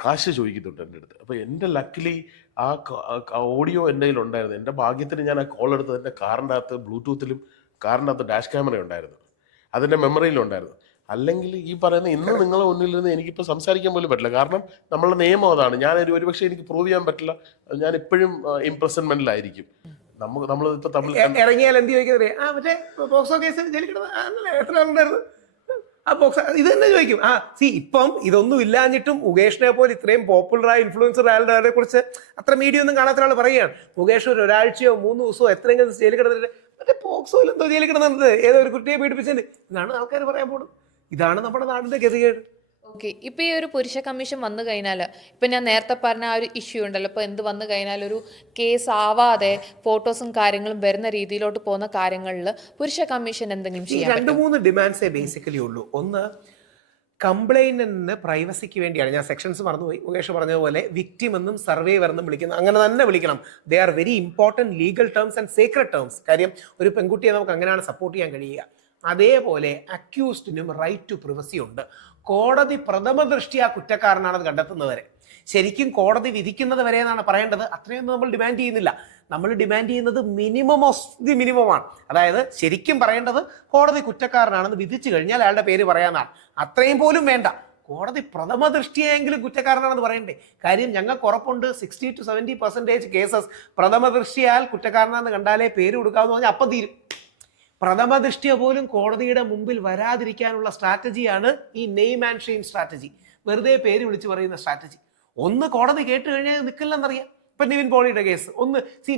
കാശ് ചോദിക്കുന്നുണ്ട് എൻ്റെ അടുത്ത്. അപ്പോൾ എൻ്റെ ലക്കിലി ആ ഓഡിയോ എൻ്റെ കയ്യിലുണ്ടായിരുന്നു. എൻ്റെ ഭാഗ്യത്തിന് ഞാൻ ആ കോൾ എടുത്തത് എൻ്റെ കാറിൻ്റെ അകത്ത് ബ്ലൂടൂത്തിലും കാറിൻ്റെ അകത്ത് ഡാഷ് ക്യാമറ ഉണ്ടായിരുന്നു, അതിൻ്റെ മെമ്മറിയിലുണ്ടായിരുന്നു. അല്ലെങ്കിൽ ഈ പറയുന്ന ഇന്ന് നിങ്ങളെ മുന്നിൽ നിന്ന് എനിക്കിപ്പോൾ സംസാരിക്കാൻ പോലും പറ്റില്ല. കാരണം നമ്മളുടെ നിയമം അതാണ്. ഞാൻ ഒരുപക്ഷെ എനിക്ക് പ്രൂവ് ചെയ്യാൻ പറ്റില്ല, ഞാൻ ഇപ്പോഴും ഇംപ്രസൺമെന്റിലായിരിക്കും. നമ്മളിപ്പോൾ തമ്മിൽ ഇറങ്ങിയാൽ എന്ത് ചോദിക്കുന്നത്? മറ്റേ പോക്സോ കേസ് ജയിലിൽ കിടന്ന എത്ര ആളുണ്ടായിരുന്നു? ആ ബോക്സ് ഇത് തന്നെ ചോദിക്കും. ഇപ്പം ഇതൊന്നും ഇല്ലാഞ്ഞിട്ടും മുകേഷിനെ പോലെ ഇത്രയും പോപ്പുലറായ ഇൻഫ്ലുവൻസർ ആളുടെ കുറിച്ച് അത്ര മീഡിയ ഒന്നും കാണാത്ത ഒരാൾ പറയുകയാണ്, മുകേഷ് ഒരാഴ്ചയോ 3 ദിവസമോ എത്രയെങ്കിലും ജയിലിൽ കിടന്നിട്ട് മറ്റേ പോക്സോയിൽ എന്തോ ജയിലിൽ കിടന്നത്, ഏതോ ഒരു കുട്ടിയെ പീഡിപ്പിച്ചത്. ഇതാണ് ആൾക്കാർ പറയാൻ പോകുന്നത്. ഇതാണ് നമ്മുടെ നാടിന്റെ ഗതികേട്. ഓക്കെ, ഇപ്പം ഈ ഒരു പുരുഷ കമ്മീഷൻ വന്നു കഴിഞ്ഞാൽ, ഇപ്പം ഞാൻ നേരത്തെ പറഞ്ഞ ആ ഒരു ഇഷ്യൂ ഉണ്ടല്ലോ, ഇപ്പോൾ എന്ത് വന്നു കഴിഞ്ഞാൽ ഒരു കേസ് ആവാതെ ഫോട്ടോസും കാര്യങ്ങളും വരുന്ന രീതിയിലോട്ട് പോകുന്ന കാര്യങ്ങളിൽ പുരുഷ കമ്മീഷൻ എന്തെങ്കിലും ചെയ്യാം? 2-3 ഡിമാൻഡ്സേ ബേസിക്കലി ഉള്ളൂ. ഒന്ന്, കംപ്ലൈനന്റിന് പ്രൈവസിക്ക് വേണ്ടിയാണ്. ഞാൻ സെക്ഷൻസ് മറന്നുപോയി. മുകേഷ് പറഞ്ഞതുപോലെ വിക്ടിം എന്നും സർവൈവർ എന്നും വിളിക്കണം, അങ്ങനെ തന്നെ വിളിക്കണം. They are very important legal terms and secret terms. കാര്യം ഒരു പെൺകുട്ടിയെ നമുക്ക് അങ്ങനെയാണ് സപ്പോർട്ട് ചെയ്യാൻ കഴിയുക. അതേപോലെ അക്യൂസ്ഡിനും റൈറ്റ് ടു പ്രിവസി ഉണ്ട്. കോടതി പ്രഥമ ദൃഷ്ടിയാ കുറ്റക്കാരനാണെന്ന് കണ്ടെത്തുന്നവരെ, ശരിക്കും കോടതി വിധിക്കുന്നത് വരെ എന്നാണ് പറയേണ്ടത്. അത്രയൊന്നും നമ്മൾ ഡിമാൻഡ് ചെയ്യുന്നില്ല. നമ്മൾ ഡിമാൻഡ് ചെയ്യുന്നത് മിനിമം ഓഫ് ദി മിനിമമാണ്. അതായത് ശരിക്കും പറയേണ്ടത് കോടതി കുറ്റക്കാരനാണെന്ന് വിധിച്ചു കഴിഞ്ഞാൽ അയാളുടെ പേര് പറയാനാണ്. അത്രയും പോലും വേണ്ട, കോടതി പ്രഥമ ദൃഷ്ടിയെങ്കിലും കുറ്റക്കാരനാണെന്ന് പറയണ്ടേ. കാര്യം ഞങ്ങൾക്ക് ഉറപ്പുണ്ട് 60 to 70% കേസസ് പ്രഥമ ദൃഷ്ടിയാൽ കുറ്റക്കാരനാണെന്ന് കണ്ടാലേ പേര് കൊടുക്കാമെന്ന് പറഞ്ഞാൽ അപ്പം തീരും. പ്രഥമ ദൃഷ്ടിയ പോലും കോടതിയുടെ മുമ്പിൽ വരാതിരിക്കാനുള്ള സ്ട്രാറ്റജിയാണ് ഈ നെയിം ആൻഡ് ഷെയിം സ്ട്രാറ്റജി, വെറുതെ പേര് വിളിച്ച് പറയുന്ന സ്ട്രാറ്റജി. ഒന്ന് കോടതി കേട്ട് കഴിഞ്ഞാൽ നിൽക്കില്ലെന്നറിയാം. ഇപ്പം നിവിൻ പോളിയുടെ കേസ്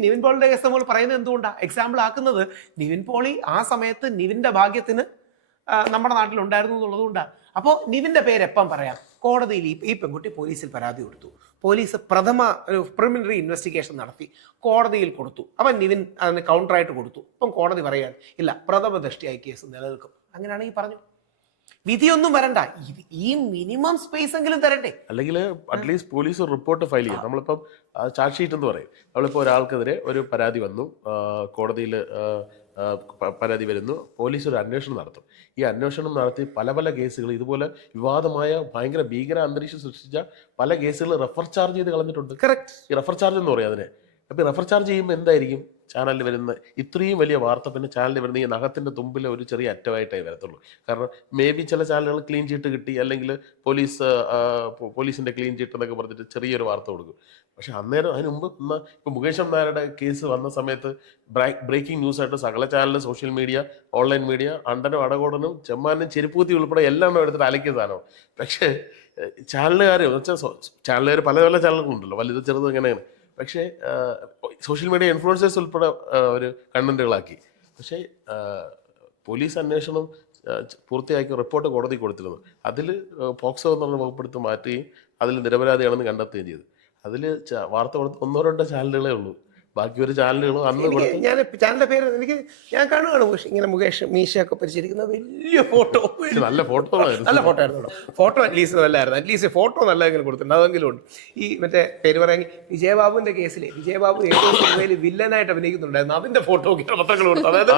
നിവിൻ പോളിയുടെ കേസ് നമ്മൾ പറയുന്നത് എന്തുകൊണ്ടാണ് എക്സാമ്പിൾ ആക്കുന്നത്? നിവിൻ പോളി ആ സമയത്ത് നിവിൻ്റെ ഭാഗ്യത്തിന് നമ്മുടെ നാട്ടിലുണ്ടായിരുന്നു എന്നുള്ളതുകൊണ്ടാണ്. അപ്പോൾ നിവിൻ്റെ പേര് എപ്പം പറയാം? കോടതിയിൽ ഈ പെൺകുട്ടി പോലീസിൽ പരാതി കൊടുത്തു, പോലീസ് ഒരു പ്രിലിമിനറി ഇൻവെസ്റ്റിഗേഷൻ നടത്തി, കോടതിയിൽ കൊടുത്തു. അപ്പം നിവിൻ അതിന് കൗണ്ടറായിട്ട് കൊടുത്തു. അപ്പം കോടതി പറയാൻ ഇല്ല, പ്രഥമ ദൃഷ്ടിയായി കേസ് നിലനിൽക്കും. അങ്ങനെയാണെങ്കിൽ പറഞ്ഞു, വിധിയൊന്നും വരണ്ട, ഈ മിനിമം സ്പേസ് എങ്കിലും തരട്ടെ. അല്ലെങ്കിൽ അറ്റ്ലീസ്റ്റ് പോലീസ് ഒരു റിപ്പോർട്ട് ഫയൽ ചെയ്യും. നമ്മളിപ്പം ചാർജ് ഷീറ്റ് എന്ന് പറയും. നമ്മളിപ്പോൾ ഒരാൾക്കെതിരെ ഒരു പരാതി വന്നു, കോടതിയിൽ പരാതി വരുന്നു, പോലീസ് ഒരു അന്വേഷണം നടത്തും. ഈ അന്വേഷണം നടത്തി പല കേസുകൾ ഇതുപോലെ വിവാദമായ ഭയങ്കര ഭീകര അന്തരീക്ഷം സൃഷ്ടിച്ച പല കേസുകൾ റെഫർ ചാർജ് ചെയ്ത് കളഞ്ഞിട്ടുണ്ട്. കറക്റ്റ്. ഈ റെഫർ ചാർജ് എന്ന് പറയും അതിനെ. അപ്പോൾ റെഫർ ചാർജ് ചെയ്യുമ്പോൾ എന്തായിരിക്കും? ചാനലിൽ വരുന്ന ഇത്രയും വലിയ വാർത്ത പിന്നെ ചാനലിൽ വരുന്ന ഈ നഖത്തിൻ്റെ തുമ്പിലെ ഒരു ചെറിയ അറ്റമായിട്ടേ വരത്തുള്ളൂ. കാരണം മേ ബി ചില ചാനലുകൾ ക്ലീൻ ചീട്ട് കിട്ടി, അല്ലെങ്കിൽ പോലീസിൻ്റെ ക്ലീൻ ചീട്ട് എന്നൊക്കെ പറഞ്ഞിട്ട് ചെറിയൊരു വാർത്ത കൊടുക്കും. പക്ഷെ അന്നേരം അതിന് മുമ്പ് ഇപ്പം മുകേഷ് അമ്മാരുടെ കേസ് വന്ന സമയത്ത് ബ്രേക്കിംഗ് ന്യൂസായിട്ട് സകല ചാനലും, സോഷ്യൽ മീഡിയ, ഓൺലൈൻ മീഡിയ, അണ്ടനും അടകോടനും ചെമ്മാനും ചെരുപ്പൂത്തി ഉൾപ്പെടെ എല്ലാം എടുത്തിട്ട് അലക്കിയ സാധനമാണ്. പക്ഷേ ചാനലുകാർ ചാനലുകാർ പല പല ചാനലുകളുണ്ടല്ലോ, വലുത് ചെറുത് അങ്ങനെയാണ്. പക്ഷേ സോഷ്യൽ മീഡിയ ഇൻഫ്ലുവൻസേഴ്സ് ഉൾപ്പെടെ ഒരു കണ്ടന്റുകളാക്കി. പക്ഷേ പോലീസ് അന്വേഷണം പൂർത്തിയാക്കി റിപ്പോർട്ട് കോടതി കൊടുത്തിരുന്നു. അതിൽ പോക്സോ എന്ന് പറഞ്ഞ വകുപ്പെടുത്ത് മാറ്റുകയും അതിൽ നിരപരാധിയാണെന്ന് കണ്ടെത്തുകയും ചെയ്തു. അതിൽ വാർത്ത കൊടുത്ത് 1-2 ചാനലുകളേ ഉള്ളൂ. ബാക്കി ഒരു ചാനലുകളും അന്ന് ഞാൻ ചാനലിന്റെ പേര് ഞാൻ കാണുകയാണ് ഇങ്ങനെ മുകേഷ് മീശയൊക്കെ പരിചരിക്കുന്ന വലിയ ഫോട്ടോ, നല്ല ഫോട്ടോ ആയിരുന്നു. ഫോട്ടോ അറ്റ്ലീസ്റ്റ് നല്ലായിരുന്നു. അറ്റ്ലീസ്റ്റ് ഫോട്ടോ നല്ലതെങ്കിലും കൊടുത്തിട്ടുണ്ട്, അതെങ്കിലും ഉണ്ട്. ഈ മറ്റേ പേര് പറയാൻ വിജയബാബുവിന്റെ കേസിൽ വിജയബാബു ഏതോ സിനിമയിൽ വില്ലനായിട്ട് അഭിനയിക്കുന്നുണ്ടായിരുന്നു, അതിന്റെ ഫോട്ടോ പത്രങ്ങൾ കൊടുത്തു. അതായത്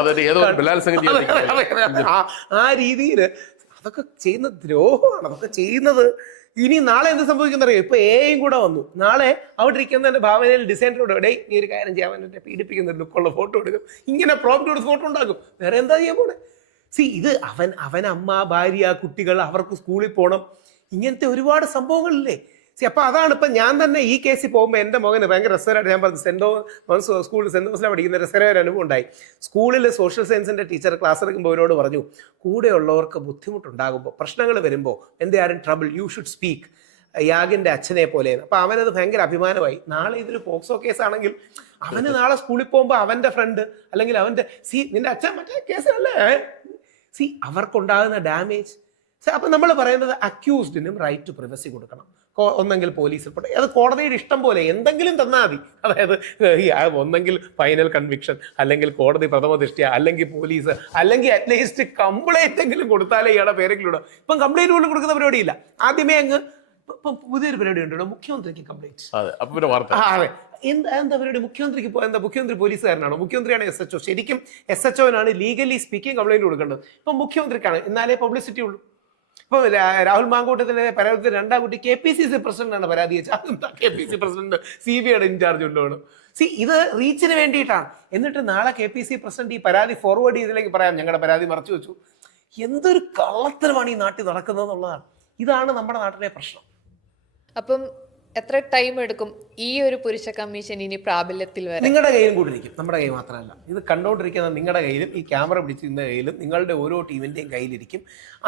ആ രീതിയിൽ അതൊക്കെ ചെയ്യുന്ന ദ്രോഹമാണ്. അതൊക്കെ ചെയ്യുന്നത് ഇനി നാളെ എന്ത് സംഭവിക്കുന്നറിയോ? ഇപ്പൊ എയും കൂടെ വന്നു. നാളെ അവിടെ ഇരിക്കുന്നതിന്റെ ഭാവനയിൽ ഡിസൈനറോട് നീ ഒരു കാര്യം ചെയ്യാൻ എന്നെ പീഡിപ്പിക്കുന്ന ലുക്കുള്ള ഫോട്ടോ എടുക്കും, ഇങ്ങനെ പ്രോംപ്റ്റ് കൊടുത്ത് ഫോട്ടോ ഉണ്ടാക്കും. വേറെ എന്താ ചെയ്യാൻ പോണേ? ഇത് അവൻ അമ്മ, ഭാര്യ, കുട്ടികൾ, അവർക്ക് സ്കൂളിൽ പോകണം, ഇങ്ങനത്തെ ഒരുപാട് സംഭവങ്ങളില്ലേ? അപ്പൊ അതാണ് ഇപ്പൊ ഞാൻ തന്നെ ഈ കേസിൽ പോകുമ്പോൾ എൻ്റെ മകന് ഭയങ്കര രസകരമായിട്ട് ഞാൻ പറഞ്ഞു, സെന്റ് തോമസിലാണ് പഠിക്കുന്ന രസകരമായ ഒരു അനുഭവം ഉണ്ടായി. സ്കൂളിൽ സോഷ്യൽ സയൻസിന്റെ ടീച്ചർ ക്ലാസ് എടുക്കുമ്പോൾ അവരോട് പറഞ്ഞു, കൂടെയുള്ളവർക്ക് ബുദ്ധിമുട്ടുണ്ടാകുമ്പോൾ, പ്രശ്നങ്ങൾ വരുമ്പോൾ, എന്ത് ആരും ട്രബിൾ യു ഷുഡ് സ്പീക്ക് യാഗിന്റെ അച്ഛനെ പോലെ. അപ്പൊ അവനത് ഭയങ്കര അഭിമാനമായി. നാളെ ഇതൊരു പോക്സോ കേസാണെങ്കിൽ അവന് നാളെ സ്കൂളിൽ പോകുമ്പോൾ അവന്റെ ഫ്രണ്ട് അല്ലെങ്കിൽ അവന്റെ നിന്റെ അച്ഛൻ മറ്റേ കേസല്ലേ അവർക്കുണ്ടാകുന്ന ഡാമേജ്. അപ്പൊ നമ്മൾ പറയുന്നത് അക്യൂസ്ഡിനും റൈറ്റ് ടു പ്രിവസി കൊടുക്കണം. ഒന്നെങ്കിൽ പോലീസ് റിപ്പോർട്ട്, അത് കോടതിയുടെ ഇഷ്ടം പോലെ എന്തെങ്കിലും തന്നാൽ മതി. അതായത് ഒന്നെങ്കിൽ ഫൈനൽ കൺവിക്ഷൻ, അല്ലെങ്കിൽ കോടതി പ്രഥമ ദൃഷ്ടിയ, അല്ലെങ്കിൽ പോലീസ്, അല്ലെങ്കിൽ അറ്റ്ലീസ്റ്റ് കംപ്ലൈന്റ് എങ്കിലും കൊടുത്താലേ ഇയാളുടെ പേരെങ്കിലും ഇടാം. ഇപ്പം കംപ്ലൈന്റ് പോലും കൊടുക്കുന്ന പരിപാടിയില്ല. ആദ്യമേ അങ്ങ് ഇപ്പം പുതിയൊരു പരിപാടി ഉണ്ടല്ലോ, മുഖ്യമന്ത്രിക്ക് കംപ്ലൈന്റ്. അതെ, എന്താ പരിപാടി? മുഖ്യമന്ത്രിക്ക് എന്താ? മുഖ്യമന്ത്രി പോലീസുകാരനാണോ? മുഖ്യമന്ത്രിയാണ് SHO. ശരിക്കും SHOനാണ് ലീഗലി സ്പീക്കിംഗ് കംപ്ലൈന്റ് കൊടുക്കേണ്ടത്. ഇപ്പം മുഖ്യമന്ത്രിക്കാണ്, എന്നാലേ പബ്ലിസിറ്റി ഉള്ളൂ. ഇപ്പൊ രാഹുൽ മാങ്കൂട്ടത്തിന്റെ പരാതി 2-ാം കുട്ടി KPCC പ്രസിഡന്റാണ് പരാതി വെച്ചത്. അതെന്താ KPCC പ്രസിഡന്റ് CBIയുടെ ഇൻചാർജ് ഉള്ളതാണ്. ഇത് റീച്ചിന് വേണ്ടിയിട്ടാണ്. എന്നിട്ട് നാളെ KPCC പ്രസിഡന്റ് ഈ പരാതി ഫോർവേഡ് ചെയ്തില്ലെങ്കിൽ പറയാം ഞങ്ങളുടെ പരാതി മറച്ചു വെച്ചു. എന്തൊരു കള്ളത്തരമാണ് ഈ നാട്ടിൽ നടക്കുന്നത് എന്നുള്ളതാണ്. ഇതാണ് നമ്മുടെ നാട്ടിലെ പ്രശ്നം. അപ്പം എത്ര ടൈം എടുക്കും ഈ ഒരു പുരുഷ കമ്മീഷൻ ഇനി പ്രാബല്യത്തിൽ വരെ? നിങ്ങളുടെ കയ്യിലും കൂടി ഇരിക്കും, നമ്മുടെ കയ്യിൽ മാത്രമല്ല. ഇത് കണ്ടുകൊണ്ടിരിക്കുന്ന നിങ്ങളുടെ കയ്യിലും ഈ ക്യാമറ പിടിച്ചിരുന്ന കയ്യിലും നിങ്ങളുടെ ഓരോ ടീമിൻ്റെയും കയ്യിലിരിക്കും.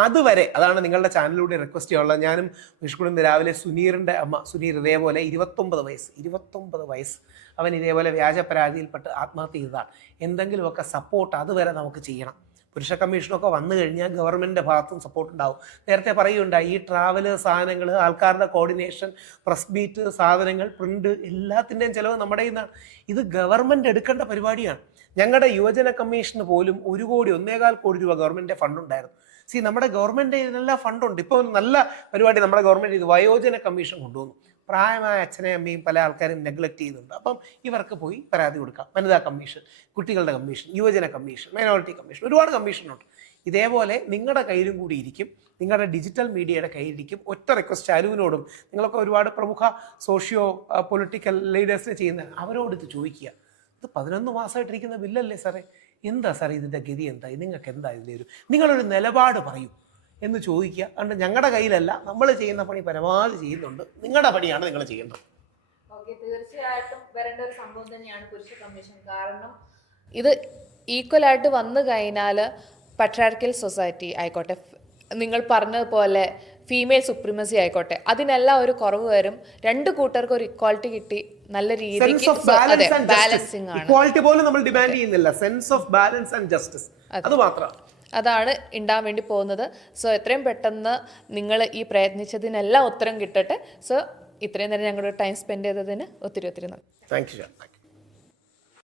അതുവരെ അതാണ് നിങ്ങളുടെ ചാനലിലൂടെ റിക്വസ്റ്റ് ചെയ്യാനുള്ളത്. ഞാനും വിഷ്ണുവിൻ്റെ രാവിലെ സുനീറിൻ്റെ അമ്മ, സുനീർ ഇതേപോലെ 29 വയസ്സ് അവൻ ഇതേപോലെ വ്യാജ പരാതിയിൽപ്പെട്ട് ആത്മഹത്യ ചെയ്തതാണ്. എന്തെങ്കിലുമൊക്കെ സപ്പോർട്ട് അതുവരെ നമുക്ക് ചെയ്യണം. പുരുഷ കമ്മീഷനൊക്കെ വന്നു കഴിഞ്ഞാൽ ഗവൺമെൻറ്റിൻ്റെ ഭാഗത്തും സപ്പോർട്ട് ഉണ്ടാവും. നേരത്തെ പറയുകയുണ്ടായി, ഈ ട്രാവൽ സാധനങ്ങൾ, ആൾക്കാരുടെ കോർഡിനേഷൻ, പ്രസ് മീറ്റ്, സാധനങ്ങൾ, പ്രിൻ്റ്, എല്ലാത്തിൻ്റെയും ചിലവ് നമ്മുടെ നിന്നാണ്. ഇത് ഗവൺമെൻറ് എടുക്കേണ്ട പരിപാടിയാണ്. ഞങ്ങളുടെ യുവജന കമ്മീഷന് പോലും 1 കോടി 1.25 കോടി രൂപ ഗവൺമെൻറ്റിൻ്റെ ഫണ്ടുണ്ടായിരുന്നു. നമ്മുടെ ഗവൺമെൻറ് ഇതിനെല്ലാം ഫണ്ടുണ്ട്. ഇപ്പോൾ നല്ല പരിപാടി നമ്മുടെ ഗവൺമെൻറ് ഇത് വയോജന കമ്മീഷൻ കൊണ്ടുവന്നു. പ്രായമായ അച്ഛനെയും അമ്മയും പല ആൾക്കാരും നെഗ്ലക്ട് ചെയ്യുന്നുണ്ട്. അപ്പം ഇവർക്ക് പോയി പരാതി കൊടുക്കാം. വനിതാ കമ്മീഷൻ, കുട്ടികളുടെ കമ്മീഷൻ, യുവജന കമ്മീഷൻ, മൈനോറിറ്റി കമ്മീഷൻ, ഒരുപാട് കമ്മീഷനുണ്ട്. ഇതേപോലെ നിങ്ങളുടെ കയ്യിലും കൂടി ഇരിക്കും, നിങ്ങളുടെ ഡിജിറ്റൽ മീഡിയയുടെ കയ്യിലിരിക്കും. ഒറ്റ റിക്വസ്റ്റ് അരുവിനോടും, നിങ്ങളൊക്കെ ഒരുപാട് പ്രമുഖ സോഷ്യോ പൊളിറ്റിക്കൽ ലീഡേഴ്സിനെ ചെയ്യുന്ന അവരോട് ഇത് ചോദിക്കുക. ഇത് 11 മാസമായിട്ടിരിക്കുന്ന ബില്ലല്ലേ സാറേ, എന്താ സാറേ ഇതിൻ്റെ ഗതി എന്താ, നിങ്ങൾക്ക് എന്താ ഇതിൻ്റെ നിങ്ങളൊരു നിലപാട് പറയൂ എന്ന് ചോദിക്കുക. അതുകൊണ്ട് ഞങ്ങളുടെ കയ്യിലല്ല, നമ്മൾ ചെയ്യുന്ന പണി പരമാവധി ചെയ്യുന്നുണ്ട്. നിങ്ങളുടെ പണിയാണ് നിങ്ങൾ ചെയ്യേണ്ടത്. ഓക്കെ, തീർച്ചയായിട്ടും വരേണ്ട ഒരു സംഭവം തന്നെയാണ് പുരുഷ കമ്മീഷൻ. കാരണം ഇത് ഈക്വലായിട്ട് വന്നു കഴിഞ്ഞാൽ പട്രാർക്കൽ സൊസൈറ്റി ആയിക്കോട്ടെ, നിങ്ങൾ പറഞ്ഞതുപോലെ ഫീമെയിൽ സുപ്രീമസി ആയിക്കോട്ടെ, അതിനെല്ലാം ഒരു കുറവ് വരും. 2 കൂട്ടർക്ക് ഒരു ഇക്വാളിറ്റി കിട്ടി, നല്ല രീതിക്ക് ബാലൻസിങ് ആണ്. ഇക്വാളിറ്റി പോലും നമ്മൾ ഡിമാൻഡ് ചെയ്യുന്നില്ല, sense of balance and justice, അത് മാത്രം. അതാണ് ഉണ്ടാകാൻ വേണ്ടി പോകുന്നത്. സോ എത്രയും പെട്ടെന്ന് നിങ്ങൾ ഈ പ്രയത്നിച്ചതിനെല്ലാം ഉത്തരം കിട്ടട്ടെ. സോ ഇത്രയും നേരം ഞങ്ങളുടെ ടൈം സ്പെൻഡ് ചെയ്തതിന് ഒത്തിരി നന്ദി. Thank you.